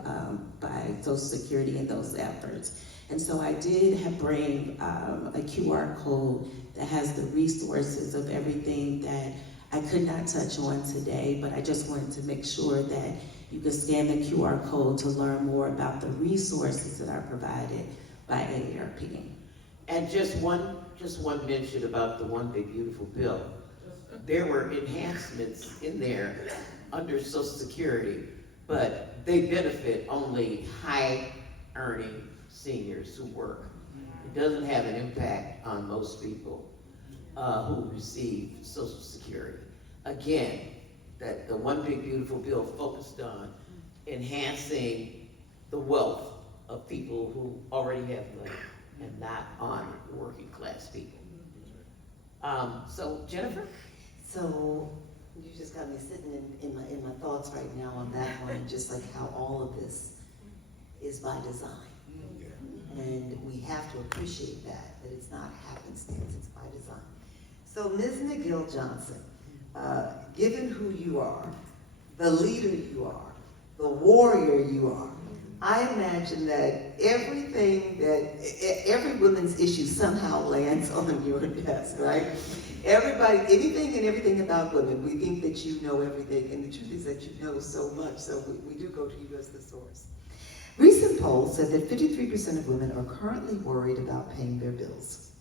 by Social Security and those efforts. And so I did bring a QR code that has the resources of everything that I could not touch on today, but I just wanted to make sure that you could scan the QR code to learn more about the resources that are provided by AARP. And just one mention about the One Big Beautiful Bill. There were enhancements in there under Social Security, but they benefit only high-earning seniors who work. It doesn't have an impact on most people who receive Social Security. Again, that the One Big Beautiful Bill focused on enhancing the wealth of people who already have money and not on working class people. So Jennifer? So you just got me sitting in my thoughts right now on that one, just like how all of this is by design. And we have to appreciate that it's not happenstance, it's by design. So Ms. McGill Johnson, given who you are, the leader you are, the warrior you are, I imagine that every woman's issue somehow lands on your desk, right? Everybody, anything and everything about women, we think that you know everything, and the truth is that you know so much, so we do go to you as the source. Recent polls said that 53% of women are currently worried about paying their bills,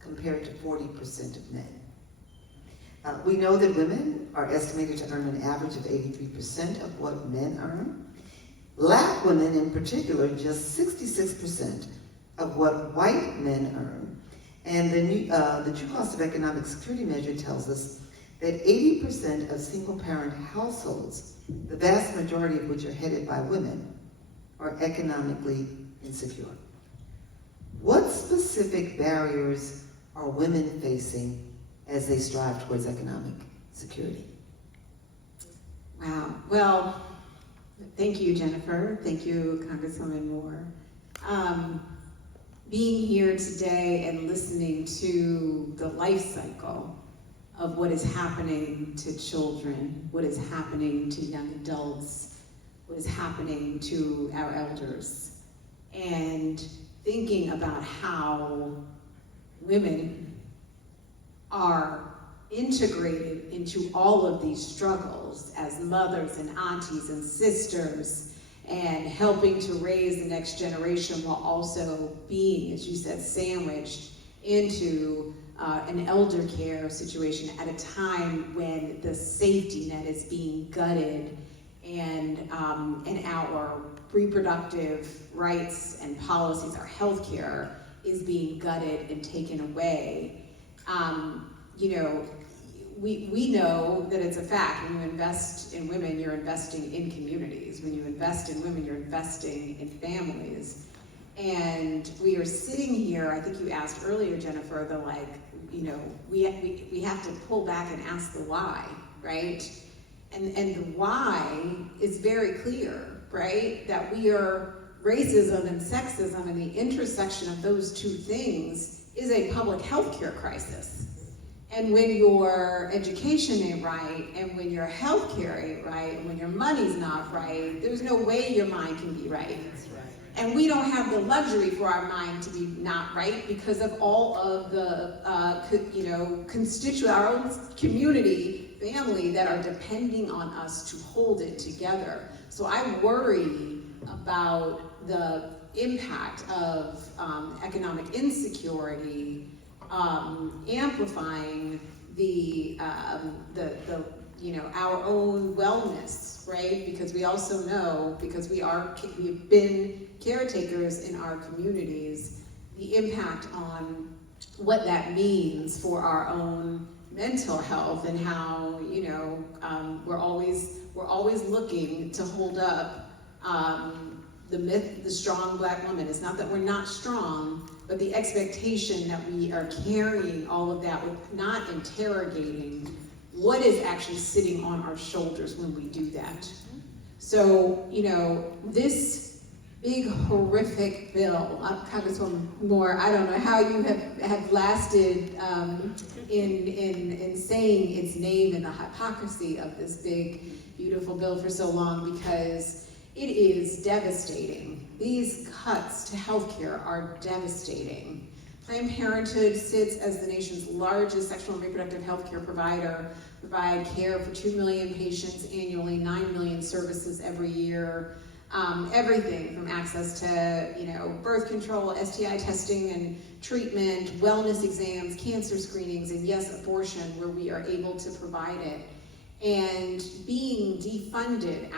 compared to 40% of men. We know that women are estimated to earn an average of 83% of what men earn. Black women in particular, just 66% of what white men earn. And the true cost of economic security measure tells us that 80% of single-parent households, the vast majority of which are headed by women, are economically insecure. What specific barriers are women facing as they strive towards economic security? Wow. Well, thank you, Jennifer. Thank you, Congresswoman Moore. Being here today and listening to the life cycle of what is happening to children, what is happening to young adults, what is happening to our elders, and thinking about how women are integrated into all of these struggles as mothers and aunties and sisters, and helping to raise the next generation while also being, as you said, sandwiched into an elder care situation at a time when the safety net is being gutted and our reproductive rights and policies, our health care, is being gutted and taken away. We know that it's a fact. When you invest in women, you're investing in communities. When you invest in women, you're investing in families. And we are sitting here, I think you asked earlier, Jennifer, we have to pull back and ask the why, right? And the why is very clear, right? That we are racism and sexism, and the intersection of those two things is a public health care crisis. And when your education ain't right, and when your health care ain't right, and when your money's not right, there's no way your mind can be right. And we don't have the luxury for our mind to be not right because of all of the, our own community, family that are depending on us to hold it together. So I worry about the impact of economic insecurity amplifying our own wellness, right? Because we also know, because we've been caretakers in our communities, the impact on what that means for our own mental health, and how we're always looking to hold up the myth, the strong Black woman. It's not that we're not strong, but the expectation that we are carrying all of that with not interrogating what is actually sitting on our shoulders when we do that. So, this big horrific bill. Congresswoman Moore, I don't know how you have lasted in saying its name and the hypocrisy of this big, beautiful bill for so long, because it is devastating. These cuts to healthcare are devastating. Planned Parenthood sits as the nation's largest sexual and reproductive health care provider, provide care for 2 million patients annually, 9 million services every year, everything from access to birth control, STI testing and treatment, wellness exams, cancer screenings, and yes, abortion, where we are able to provide it. And being defunded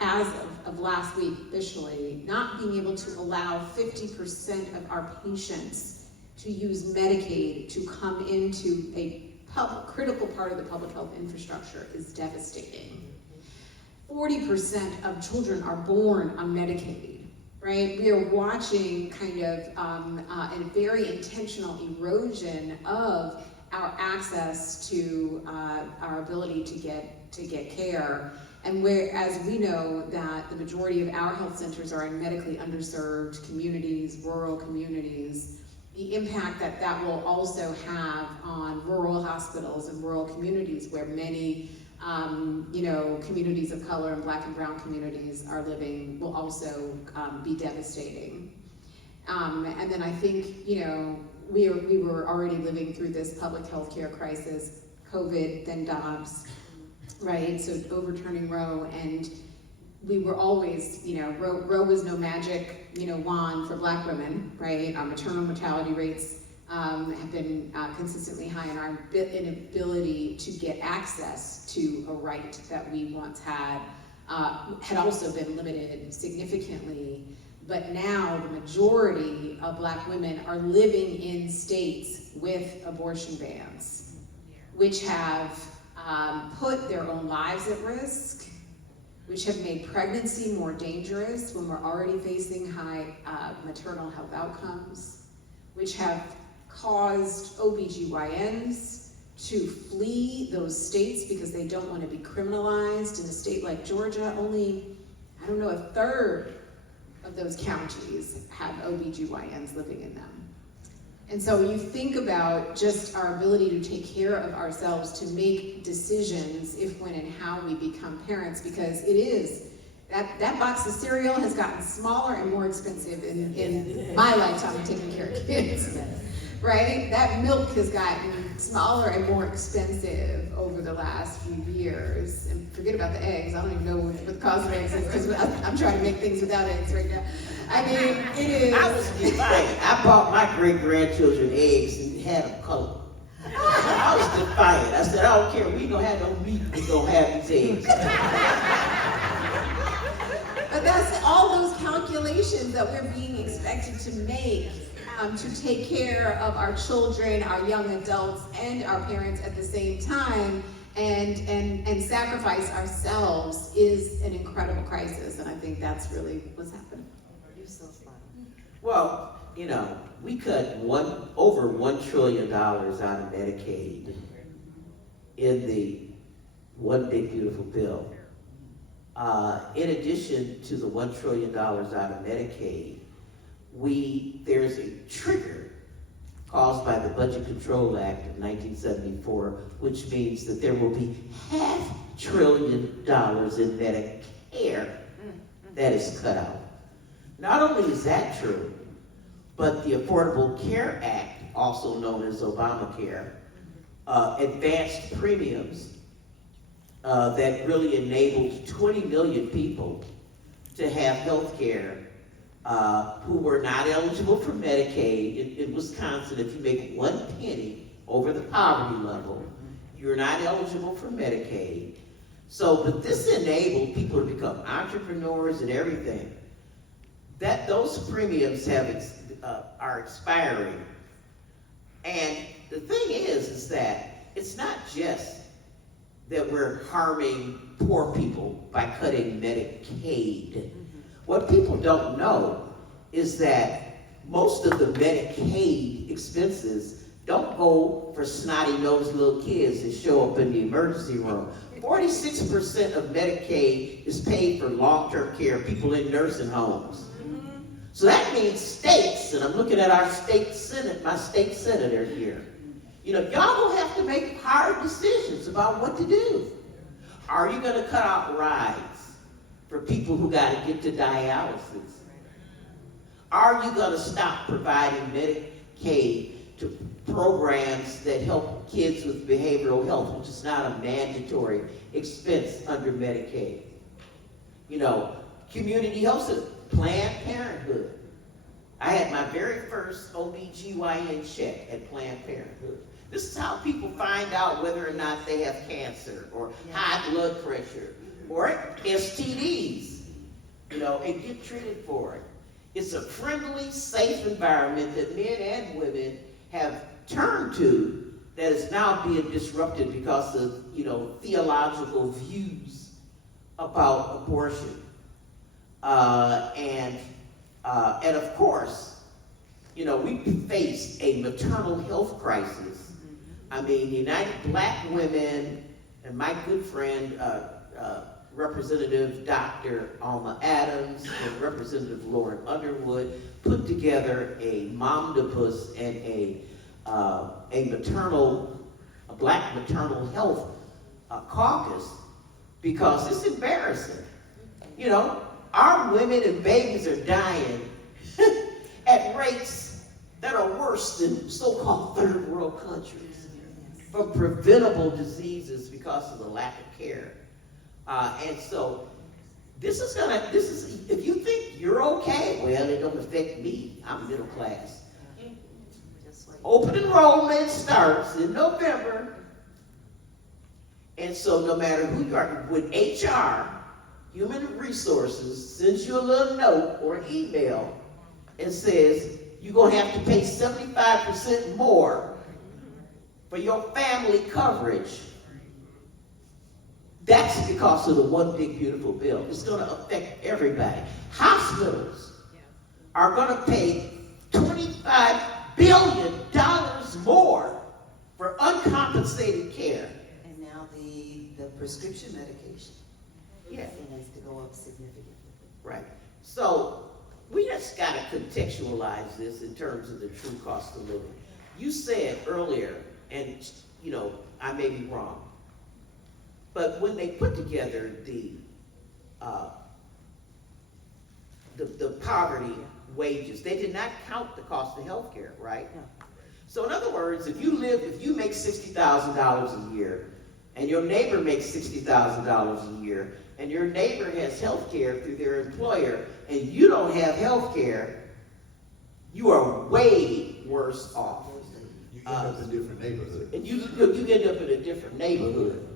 as of last week officially, not being able to allow 50% of our patients to use Medicaid to come into a critical part of the public health infrastructure is devastating. 40% of children are born on Medicaid, right? We are watching kind of a very intentional erosion of our access to our ability to get care. And whereas we know that the majority of our health centers are in medically underserved communities, rural communities, the impact that will also have on rural hospitals and rural communities where many communities of color and Black and brown communities are living will also be devastating. And then I think, we were already living through this public health care crisis, COVID, then Dobbs, right? So overturning Roe, and we were always, Roe was no magic, wand for Black women, right? Our maternal mortality rates have been consistently high, and our inability to get access to a right that we once had also been limited significantly. But now the majority of Black women are living in states with abortion bans, which have put their own lives at risk, which have made pregnancy more dangerous when we're already facing high maternal health outcomes, which have caused OBGYNs to flee those states because they don't want to be criminalized. In a state like Georgia, only, a third of those counties have OBGYNs living in them. And so you think about just our ability to take care of ourselves, to make decisions if, when, and how we become parents, because it is, that box of cereal has gotten smaller and more expensive in my lifetime of taking care of kids, right? That milk has gotten smaller and more expensive over the last few years. And forget about the eggs. I don't even know what the cost of eggs is, because I'm trying to make things without eggs right now. I mean, it is. I was defiant. I bought my great-grandchildren eggs and had them colored. I was defiant. I said, I don't care. We gonna have no meat. We gonna have these eggs. But that's all those calculations that we're being expected to make to take care of our children, our young adults, and our parents at the same time, and sacrifice ourselves is an incredible crisis, and I think that's really what's happening. You're so smart. Well, we cut over $1 trillion out of Medicaid in the One Big Beautiful Bill. In addition to the $1 trillion out of Medicaid, there's a trigger caused by the Budget Control Act of 1974, which means that there will be $500 billion in Medicare that is cut out. Not only is that true, but the Affordable Care Act, also known as Obamacare, advanced premiums that really enabled 20 million people to have health care who were not eligible for Medicaid. In Wisconsin, if you make 1 penny over the poverty level, you're not eligible for Medicaid. But this enabled people to become entrepreneurs and everything. Those premiums are expiring. And the thing is that it's not just that we're harming poor people by cutting Medicaid. What people don't know is that most of the Medicaid expenses don't go for snotty-nosed little kids that show up in the emergency room. 46% of Medicaid is paid for long-term care, people in nursing homes. So that means states, and I'm looking at our state senate, my state senator here. You know, y'all gonna have to make hard decisions about what to do. Are you gonna cut out rides for people who gotta get to dialysis? Are you gonna stop providing Medicaid to programs that help kids with behavioral health, which is not a mandatory expense under Medicaid? You know, community health system, Planned Parenthood. I had my very first OBGYN check at Planned Parenthood. This is how people find out whether or not they have cancer or high blood pressure or STDs, you know, and get treated for it. It's a friendly, safe environment that men and women have turned to that is now being disrupted because of, you know, theological views about abortion. And of course, you know, we face a maternal health crisis. I mean, United Black Women and my good friend, Representative Dr. Alma Adams and Representative Lauren Underwood put together a momnibus and a Black maternal health caucus because it's embarrassing. You know, our women and babies are dying at rates that are worse than so-called third world countries from preventable diseases because of the lack of care. And so this is, if you think you're okay, well, it don't affect me. I'm middle class. Open enrollment starts in November. And so no matter who you are, when HR, Human Resources, sends you a little note or an email and says, you're gonna have to pay 75% more for your family coverage, that's because of the one big beautiful bill. It's gonna affect everybody. Hospitals are gonna pay $25 billion more for uncompensated care. And now the prescription medication has to go up significantly. Right. So we just got to contextualize this in terms of the true cost of living. You said earlier, and you know, I may be wrong, but when they put together the poverty wages, they did not count the cost of health care, right? No. So in other words, if you make $60,000 a year, and your neighbor makes $60,000 a year, and your neighbor has health care through their employer, and you don't have health care, you are way worse off. You end up in a different neighborhood. And you end up in a different neighborhood.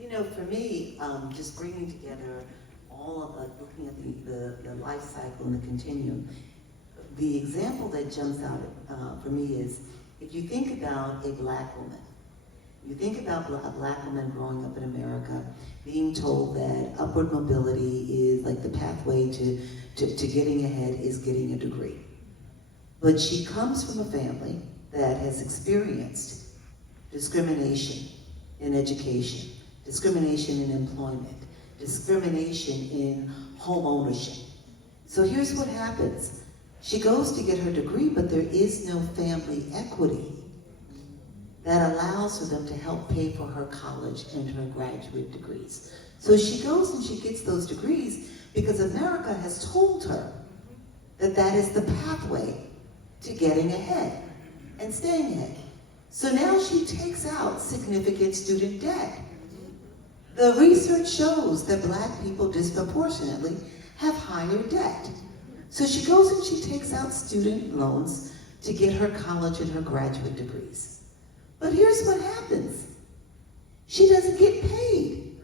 You know, for me, just bringing together all of looking at the life cycle and the continuum, the example that jumps out for me is, if you think about a Black woman, you think about a Black woman growing up in America, being told that upward mobility is like the pathway to getting ahead is getting a degree. But she comes from a family that has experienced discrimination in education, discrimination in employment, discrimination in home ownership. So here's what happens. She goes to get her degree, but there is no family equity that allows for them to help pay for her college and her graduate degrees. So she goes and she gets those degrees because America has told her that that is the pathway to getting ahead and staying ahead. So now she takes out significant student debt. The research shows that Black people disproportionately have higher debt. So she goes and she takes out student loans to get her college and her graduate degrees. But here's what happens. She doesn't get paid.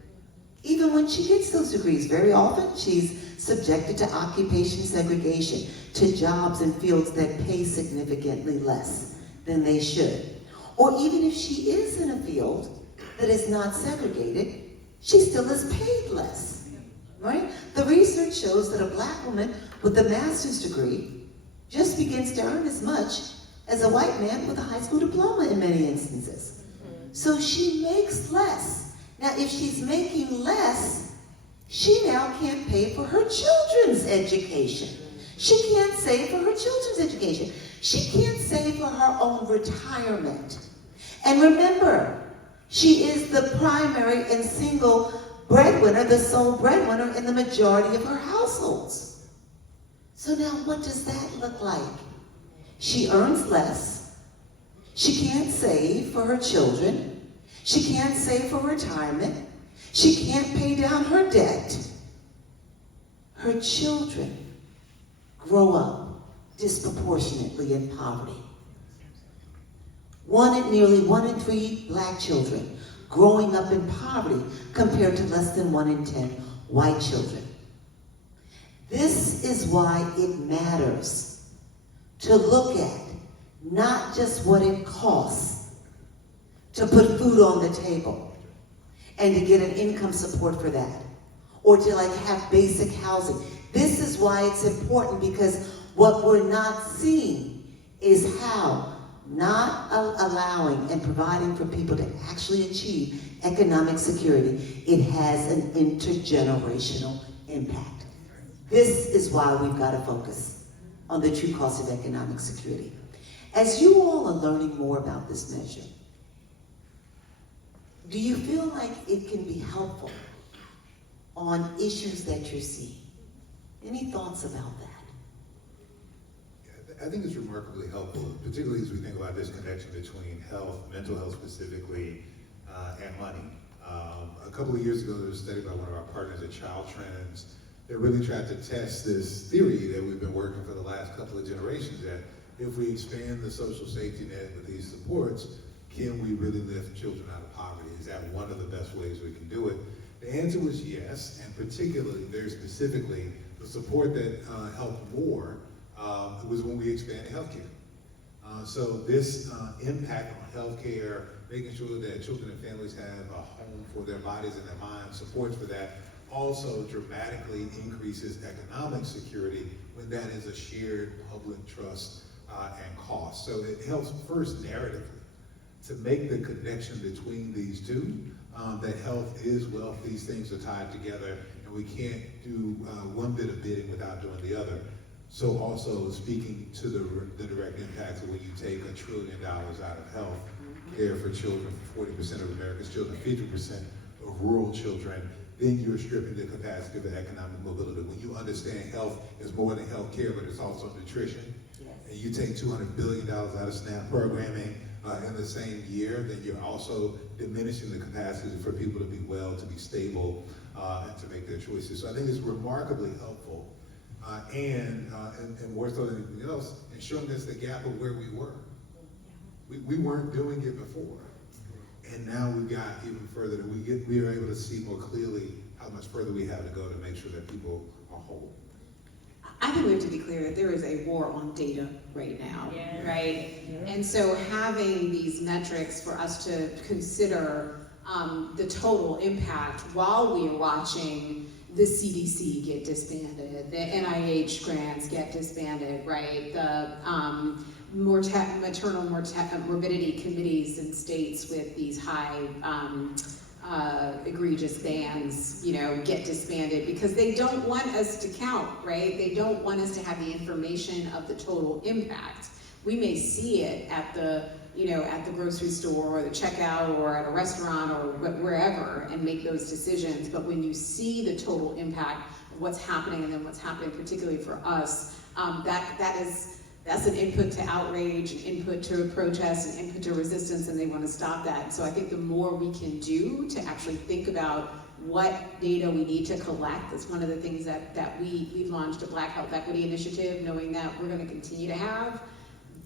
Even when she gets those degrees, very often she's subjected to occupation segregation, to jobs in fields that pay significantly less than they should. Or even if she is in a field that is not segregated, she still is paid less, right? The research shows that a Black woman with a master's degree just begins to earn as much as a white man with a high school diploma in many instances. So she makes less. Now, if she's making less, she now can't pay for her children's education. She can't save for her children's education. She can't save for her own retirement. And remember, she is the primary and single breadwinner, the sole breadwinner in the majority of her households. So now what does that look like? She earns less. She can't save for her children. She can't save for retirement. She can't pay down her debt. Her children grow up disproportionately in poverty. Nearly 1 in 3 black children growing up in poverty compared to less than 1 in 10 white children. This is why it matters to look at not just what it costs to put food on the table and to get an income support for that, or to have basic housing. This is why it's important, because what we're not seeing is how not allowing and providing for people to actually achieve economic security, it has an intergenerational impact. This is why we've got to focus on the true cost of economic security. As you all are learning more about this measure, do you feel like it can be helpful on issues that you're seeing? Any thoughts about that? I think it's remarkably helpful, particularly as we think about this connection between health, mental health specifically, and money. A couple of years ago, there was a study by one of our partners at Child Trends that really tried to test this theory that we've been working for the last couple of generations, that if we expand the social safety net with these supports, can we really lift children out of poverty? Is that one of the best ways we can do it? The answer was yes, and particularly, very specifically, the support that helped more was when we expanded healthcare. So this impact on healthcare, making sure that children and families have a home for their bodies and their minds, supports for that, also dramatically increases economic security when that is a shared public trust and cost. So it helps first narratively to make the connection between these two, that health is wealth, these things are tied together, and we can't do one bit of bidding without doing the other. So also speaking to the direct impacts of when you take $1 trillion out of health care for children, 40% of America's children, 50% of rural children, then you're stripping the capacity for economic mobility. When you understand health is more than health care, but it's also nutrition, and you take $200 billion out of SNAP programming in the same year, then you're also diminishing the capacity for people to be well, to be stable, and to make their choices. So I think it's remarkably helpful, and more so than anything else, in showing us the gap of where we were. We weren't doing it before, and now we've got even further. We are able to see more clearly how much further we have to go to make sure that people are whole. I think we have to be clear that there is a war on data right now, right? And so having these metrics for us to consider the total impact while we are watching the CDC get disbanded, the NIH grants get disbanded, right? The maternal morbidity committees in states with these high egregious bans, get disbanded because they don't want us to count, right? They don't want us to have the information of the total impact. We may see it at the grocery store or the checkout or at a restaurant or wherever and make those decisions, but when you see the total impact of what's happening and then what's happening particularly for us, that's an input to outrage, an input to protest, an input to resistance, and they want to stop that. So I think the more we can do to actually think about what data we need to collect, that's one of the things that we've launched a Black Health Equity Initiative, knowing that we're going to continue to have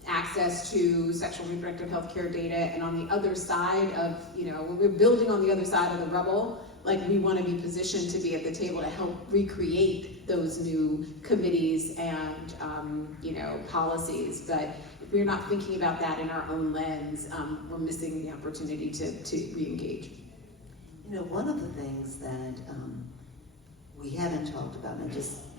access to sexual and reproductive health care data, and on the other side of, when we're building on the other side of the rubble, we want to be positioned to be at the table to help recreate those new committees and policies. But if we're not thinking about that in our own lens, we're missing the opportunity to re-engage. One of the things that we haven't talked about, and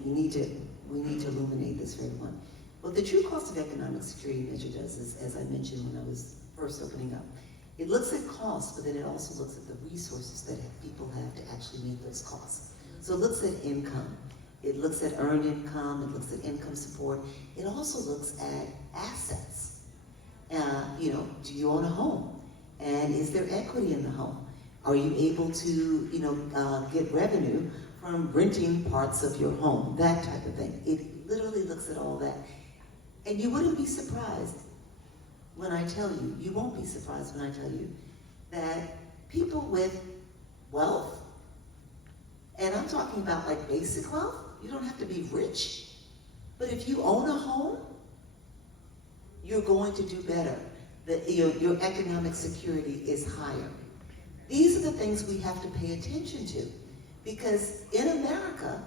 we need to illuminate this for everyone. What the true cost of economic security measure does is, as I mentioned when I was first opening up, it looks at costs, but then it also looks at the resources that people have to actually meet those costs. So it looks at income, it looks at earned income, it looks at income support, it also looks at assets. You know, do you own a home? And is there equity in the home? Are you able to, you know, get revenue from renting parts of your home? That type of thing. It literally looks at all that. And you wouldn't be surprised when I tell you, you won't be surprised when I tell you, that people with wealth, and I'm talking about like basic wealth, you don't have to be rich, but if you own a home, you're going to do better. Your economic security is higher. These are the things we have to pay attention to, because in America,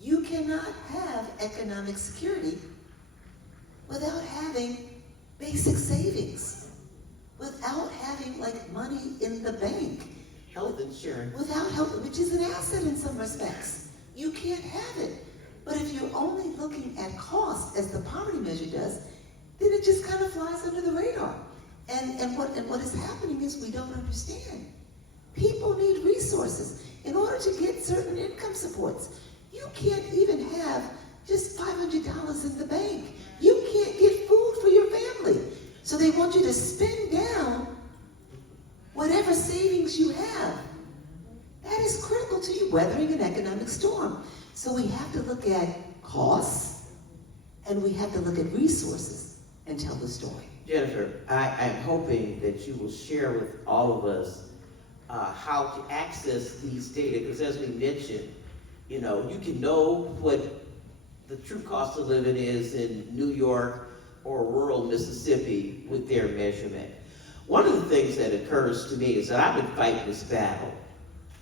you cannot have economic security without having basic savings, without having like money in the bank, Health insurance. without health, which is an asset in some respects. You can't have it. But if you're only looking at cost, as the poverty measure does, then it just kind of flies under the radar. And what is happening is we don't understand. People need resources in order to get certain income supports. You can't even have just $500 in the bank. You can't get food for your family. So they want you to spend down whatever savings you have. That is critical to you weathering an economic storm. So we have to look at costs, and we have to look at resources and tell the story. Jennifer, I'm hoping that you will share with all of us how to access these data, because as we mentioned, you know, you can know what the true cost of living is in New York or rural Mississippi with their measurement. One of the things that occurs to me is that I've been fighting this battle,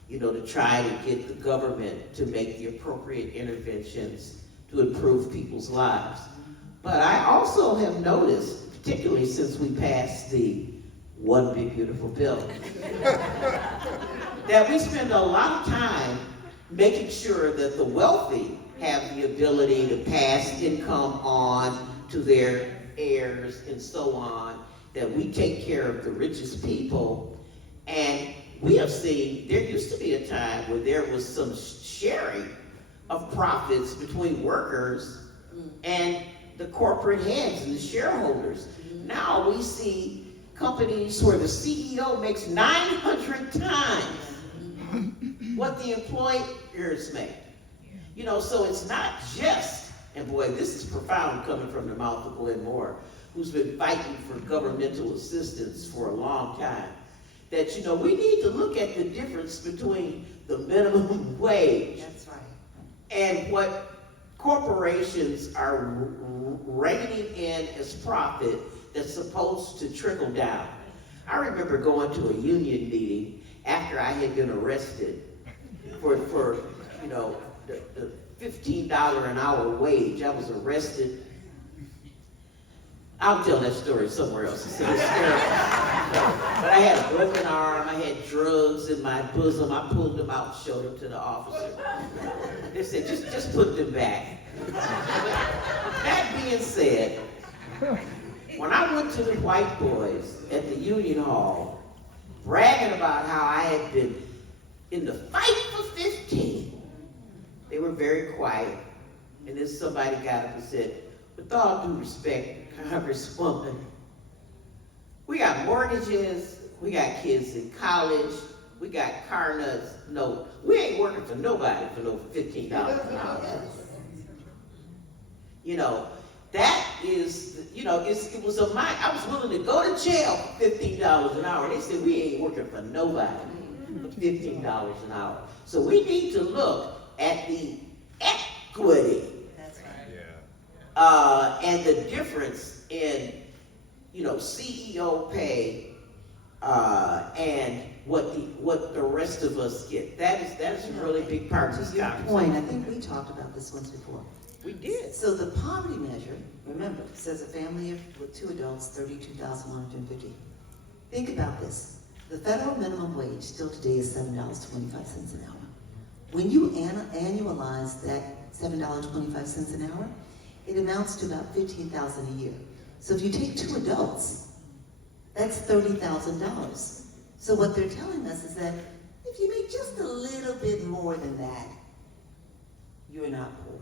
you know, to try to get the government to make the appropriate interventions to improve people's lives. But I also have noticed, particularly since we passed the One Big Beautiful Bill, that we spend a lot of time making sure that the wealthy have the ability to pass income on to their heirs and so on, that we take care of the richest people. And we have seen, there used to be a time where there was some sharing of profits between workers and the corporate heads and the shareholders. Now we see companies where the CEO makes 900 times what the employers make. You know, so it's not just, and boy, this is profound coming from the mouth of Gwen Moore, who's been fighting for governmental assistance for a long time, that, you know, we need to look at the difference between the minimum wage. That's right. And what corporations are reining in as profit that's supposed to trickle down. I remember going to a union meeting after I had been arrested for you know, the $15 an hour wage. I was arrested. I'll tell that story somewhere else. It's hysterical. But I had a broken arm, I had drugs in my bosom. I pulled them out, showed them to the officer. They said, just put them back. That being said, when I went to the white boys at the Union Hall, bragging about how I had been in the fight for 15, they were very quiet. And then somebody got up and said, with all due respect, Congresswoman, we got mortgages, we got kids in college, we got car nuts. No, we ain't working for nobody for no $15 an hour. You know, that is, you know, it was a mind. I was willing to go to jail for $15 an hour. They said we ain't working for nobody for $15 an hour. So we need to look at the equity. That's right. Yeah. And the difference in, you know, CEO pay and what the rest of us get. That is a really big part of this To your conversation. point, I think we talked about this once before. We did. So the poverty measure, remember, says a family with 2 adults, $32,150. Think about this. The federal minimum wage still today is $7.25 an hour. When you annualize that $7.25 an hour, it amounts to about $15,000 a year. So if you take 2 adults, that's $30,000. So what they're telling us is that if you make just a little bit more than that, you're not poor.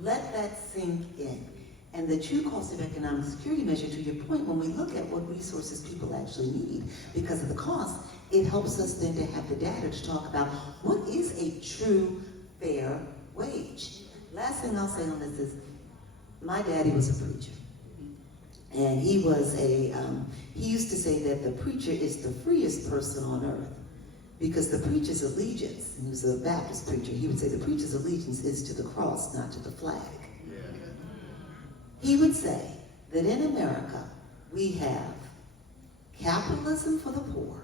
Let that sink in. And the true cost of economic security measure, to your point, when we look at what resources people actually need because of the cost, it helps us then to have the data to talk about what is a true fair wage. Last thing I'll say on this is, my daddy was a preacher. And he used to say that the preacher is the freest person on earth because the preacher's allegiance, and he was a Baptist preacher, he would say the preacher's allegiance is to the cross, not to the flag. He would say that in America, we have capitalism for the poor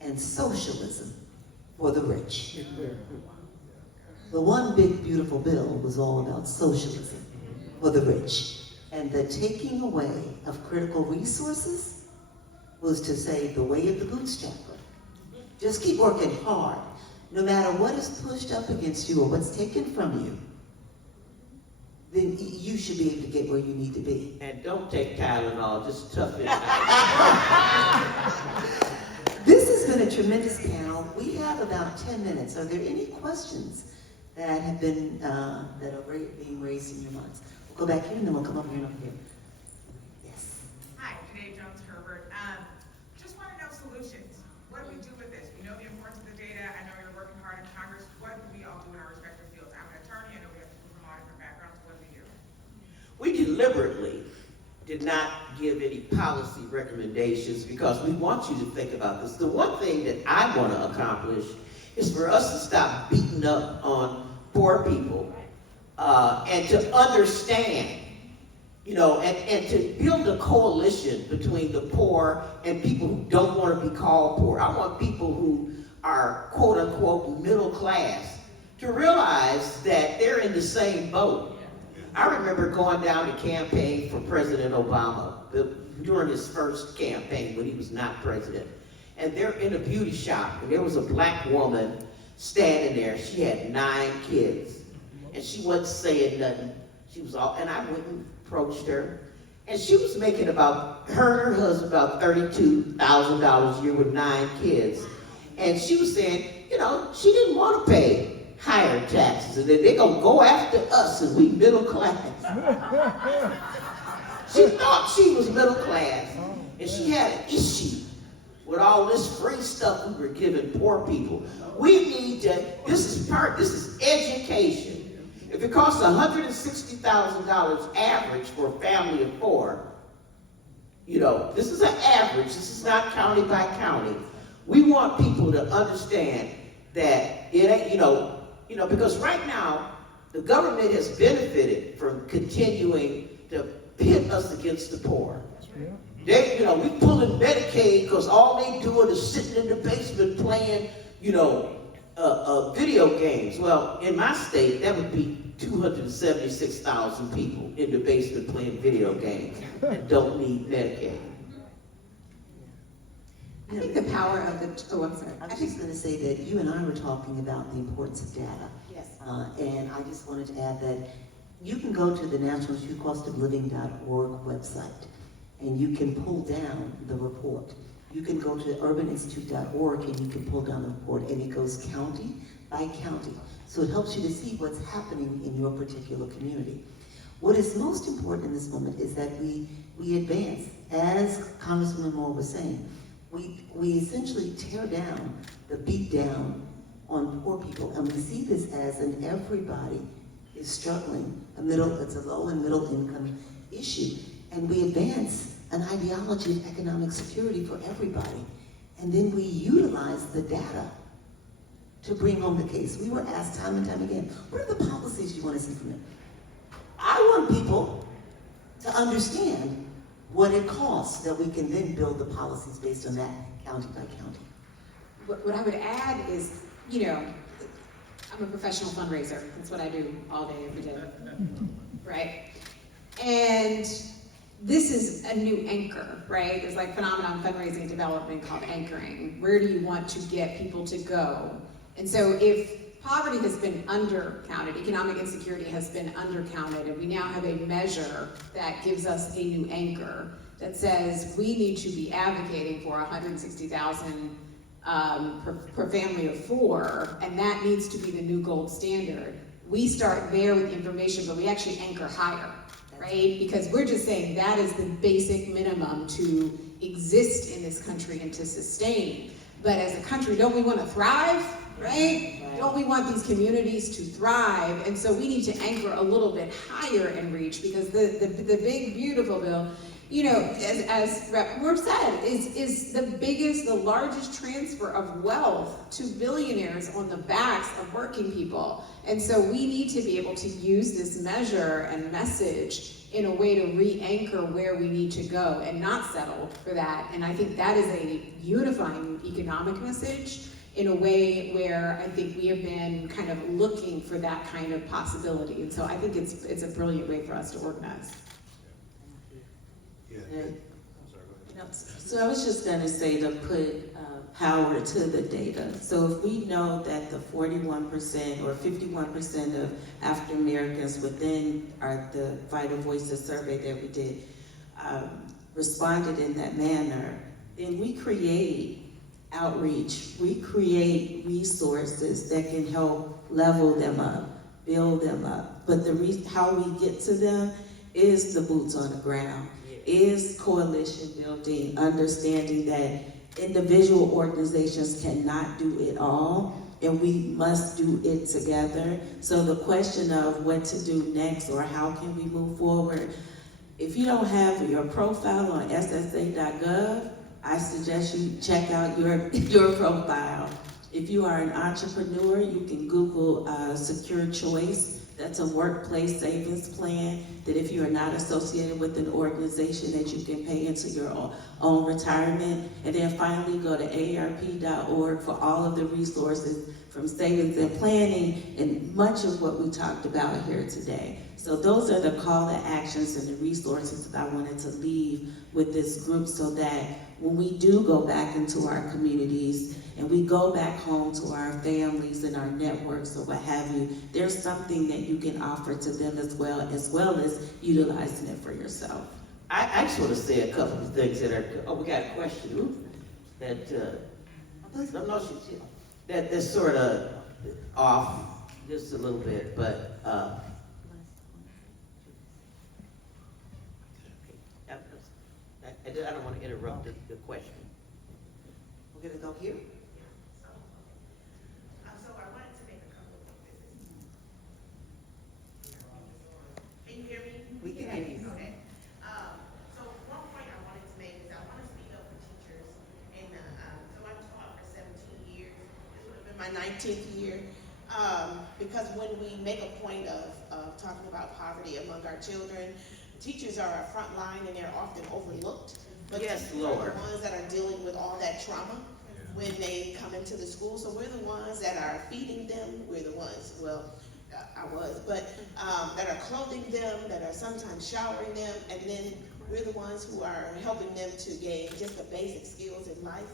and socialism for the rich. The one big beautiful bill was all about socialism for the rich. And the taking away of critical resources was to say the way of the bootstrapper. Just keep working hard. No matter what is pushed up against you or what's taken from you, then you should be able to get where you need to be. And don't take Tylenol, just tough it out. This has been a tremendous panel. We have about 10 minutes. Are there any questions that have been, that are being raised in your minds? We'll go back here and then we'll come over here and over here. Yes. Hi, Janae Jones-Herbert. Just want to know solutions. What do we do with this? We know the importance of the data. I know you're working hard in Congress. What do we all do in our respective fields? I'm an attorney. I know we have people from all different backgrounds. What do we do? We deliberately did not give any policy recommendations because we want you to think about this. The one thing that I want to accomplish is for us to stop beating up on poor people and to understand, and to build a coalition between the poor and people who don't want to be called poor. I want people who are quote unquote middle class to realize that they're in the same boat. I remember going down to campaign for President Obama during his first campaign when he was not president. And they're in a beauty shop, and there was a black woman standing there. She had 9 kids, and she wasn't saying nothing. She was all, and I went and approached her, and she was making about, her and her husband, about $32,000 a year with 9 kids. And she was saying, she didn't want to pay higher taxes, and then they're gonna go after us and we middle class. She thought she was middle class, and she had an issue with all this free stuff we were giving poor people. We need to, this is education. If it costs $160,000 average for a family of 4, this is an average, this is not county by county. We want people to understand that it ain't, because right now, the government has benefited from continuing to pit us against the poor. We pulling Medicaid because all they doing is sitting in the basement playing, video games. Well, in my state, that would be 276,000 people in the basement playing video games that don't need Medicaid. I think the power of the, I'm sorry. I was just going to say that you and I were talking about the importance of data. Yes. And I just wanted to add that you can go to the nationalcostofliving.org website and you can pull down the report. You can go to urbaninstitute.org and you can pull down the report, and it goes county by county. So it helps you to see what's happening in your particular community. What is most important in this moment is that we advance, as Congresswoman Moore was saying. We essentially tear down the beat down on poor people, and we see this as an everybody is struggling, it's a low and middle income issue, and we advance an ideology of economic security for everybody, and then we utilize the data to bring home the case. We were asked time and time again, what are the policies you want to see from it? I want people to understand what it costs, that we can then build the policies based on that county by county. What I would add is, I'm a professional fundraiser. That's what I do all day, every day, right? And this is a new anchor, right? There's like phenomenon fundraising development called anchoring. Where do you want to get people to go? And so if poverty has been undercounted, economic insecurity has been undercounted, and we now have a measure that gives us a new anchor that says we need to be advocating for 160,000 per family of 4, and that needs to be the new gold standard. We start there with the information, but we actually anchor higher, right? Because we're just saying that is the basic minimum to exist in this country and to sustain. But as a country, don't we want to thrive, right? Don't we want these communities to thrive? And so we need to anchor a little bit higher in reach, because the big, beautiful bill, you know, as Rep. Moore said, is the biggest, the largest transfer of wealth to billionaires on the backs of working people. And so we need to be able to use this measure and message in a way to re-anchor where we need to go and not settle for that. And I think that is a unifying economic message in a way where I think we have been kind of looking for that kind of possibility. And so I think it's a brilliant way for us to organize. Yeah. Yeah. I'm sorry, go ahead. So I was just going to say to put power to the data. So if we know that the 41% or 51% of African Americans within the Vital Voices survey that we did responded in that manner, then we create outreach, we create resources that can help level them up, build them up. But how we get to them is the boots on the ground, is coalition building, understanding that individual organizations cannot do it all, and we must do it together. So the question of what to do next or how can we move forward, if you don't have your profile on SSA.gov, I suggest you check out your profile. If you are an entrepreneur, you can Google Secure Choice. That's a workplace savings plan that if you are not associated with an organization that you can pay into your own retirement. And then finally go to AARP.org for all of the resources from savings and planning and much of what we talked about here today. So those are the call to actions and the resources that I wanted to leave with this group, so that when we do go back into our communities and we go back home to our families and our networks or what have you, there's something that you can offer to them as well as utilizing it for yourself. I just want to say a couple of things that are, we got a question that's sort of off just a little bit, but I don't want to interrupt the question. We're gonna go here. So I wanted to make a couple of points. Can you hear me? We can hear you. Okay. So one point I wanted to make is I want to speak up for teachers. And so I've taught for 17 years. This would have been my 19th year. Because when we make a point of talking about poverty among our children, teachers are our front line and they're often overlooked. But yes, we're Lord. the ones that are dealing with all that trauma when they come into the school. So we're the ones that are feeding them. We're the ones, that are clothing them, that are sometimes showering them, and then we're the ones who are helping them to gain just the basic skills in life.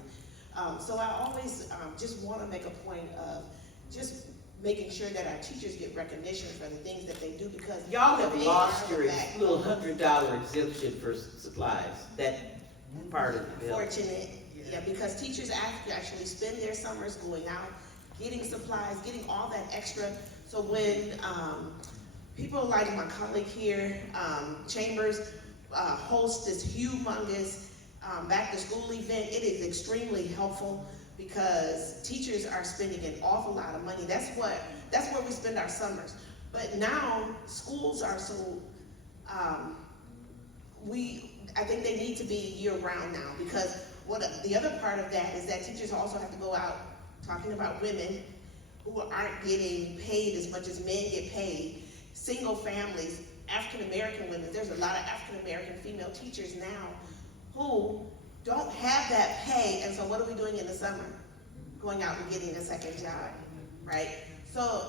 So I always just want to make a point of just making sure that our teachers get recognition for the things that they do, because Y'all have they lost are your back. little $100 exemption for supplies. That part of the bill. Fortunate, yeah, because teachers actually spend their summers going out, getting supplies, getting all that extra. So when people like my colleague here, Chambers, host this humongous back to school event, it is extremely helpful because teachers are spending an awful lot of money. That's where we spend our summers. But now schools are so, I think they need to be year-round now, because the other part of that is that teachers also have to go out talking about women who aren't getting paid as much as men get paid, single families, African-American women. There's a lot of African-American female teachers now who don't have that pay, and so what are we doing in the summer? Going out and getting a second job, right? So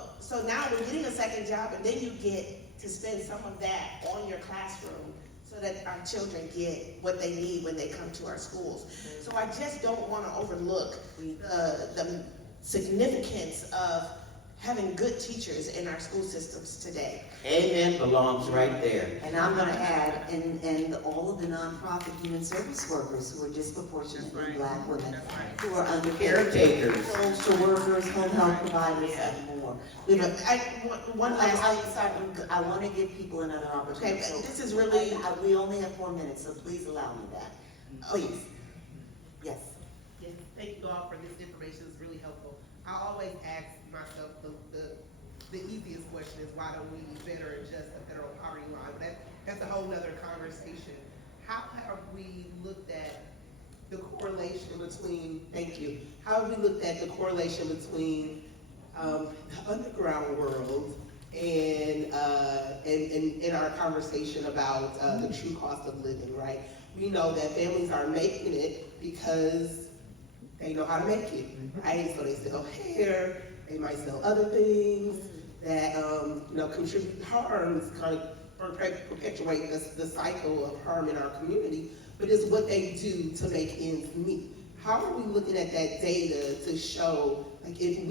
now we're getting a second job, and then you get to spend some of that on your classroom so that our children get what they need when they come to our schools. So I just don't want to overlook the significance of having good teachers in our school systems today. Amen belongs right there. And I'm gonna add, and all of the nonprofit human service workers who are disproportionately Black women, who are under Caretakers. social workers, home health providers, and more. You know, one last I'm sorry, I wanna give people another opportunity. Okay, So this is really- we only have 4 minutes, so please allow me that. Please. Yes. Yes, thank you all for this information, it's really helpful. I always ask myself the easiest question is why don't we better adjust the federal poverty line? That's a whole nother conversation. How have we looked at the correlation between, thank you, how have we looked at the correlation between the underground world and in our conversation about the true cost of living, right? We know that families are making it because they know how to make it, right? So they sell hair, they might sell other things that contribute harm, kind of perpetuate the cycle of harm in our community, but it's what they do to make ends meet. How are we looking at that data to show, like, if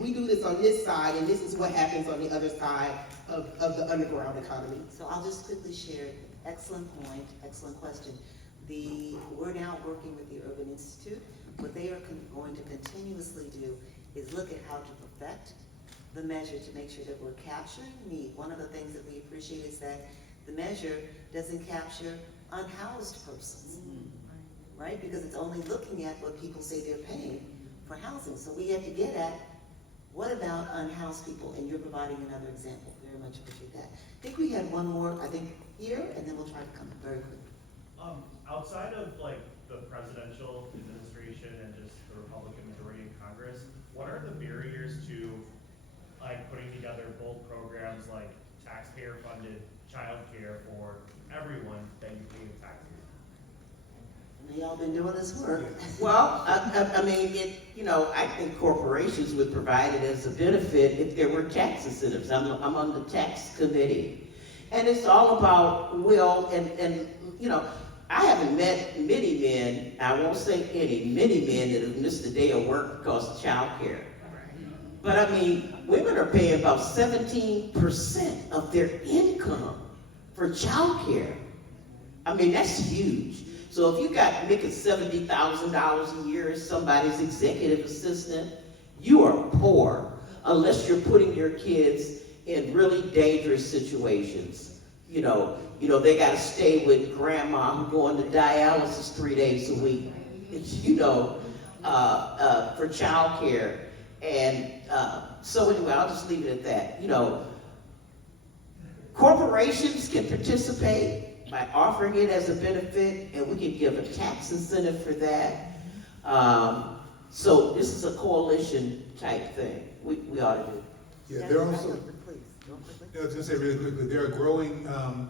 we do this on this side and this is what happens on the other side of the underground economy? So I'll just quickly share, excellent point, excellent question. We're now working with the Urban Institute. What they are going to continuously do is look at how to perfect the measure to make sure that we're capturing need. One of the things that we appreciate is that the measure doesn't capture unhoused persons, right? Because it's only looking at what people say they're paying for housing. So we have to get at, what about unhoused people? And you're providing another example. Very much appreciate that. I think we had one more, here, and then we'll try to come very quickly. Outside of like the presidential administration and just the Republican majority in Congress, what are the barriers to like putting together bold programs like taxpayer-funded childcare for everyone that you pay in taxes? Y'all been doing this work. Well, I mean, I think corporations would provide it as a benefit if there were tax incentives. I'm on the tax committee. And it's all about will and I haven't met many men, I won't say many men that have missed a day of work because of child care. But I mean, women are paying about 17% of their income for child care. I mean, that's huge. So if you got making $70,000 a year as somebody's executive assistant, you are poor unless you're putting your kids in really dangerous situations. They got to stay with grandma who going to dialysis 3 days a week, for child care. And so anyway, I'll just leave it at that. Corporations can participate by offering it as a benefit, and we can give a tax incentive for that. So this is a coalition type thing. We ought to do. Yeah, they're also, I was going to say really quickly, they're a growing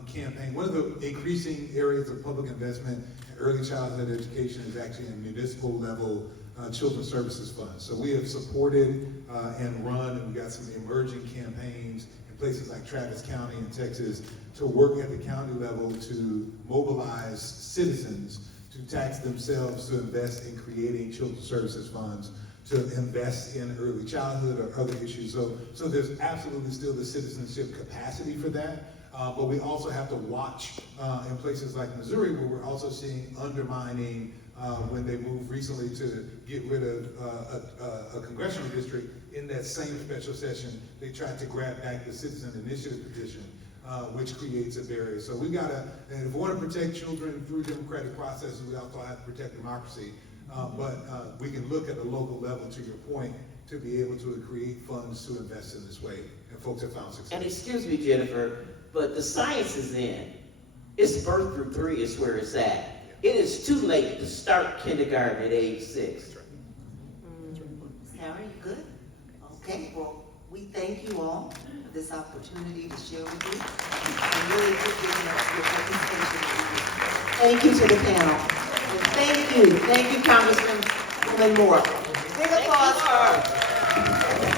campaign. One of the increasing areas of public investment in early childhood education is actually in municipal level children's services funds. So we have supported and run, and we've got some emerging campaigns in places like Travis County in Texas to work at the county level to mobilize citizens to tax themselves to invest in creating children's services funds, to invest in early childhood or other issues. So there's absolutely still the citizenship capacity for that. But we also have to watch in places like Missouri, where we're also seeing undermining when they moved recently to get rid of a congressional district. In that same special session, they tried to grab back the citizen initiative petition, which creates a barrier. So we gotta, and if we want to protect children through democratic processes, we also have to protect democracy. But we can look at the local level, to your point, to be able to create funds to invest in this way. And folks have found success. And excuse me, Jennifer, but the science is in. It's birth through 3 is where it's at. It is too late to start kindergarten at age 6. Sarah, you good? Okay, well, we thank you all for this opportunity to share with you. And really appreciate your participation. Thank you to the panel. And thank you, Congresswoman Moore. Big applause for her.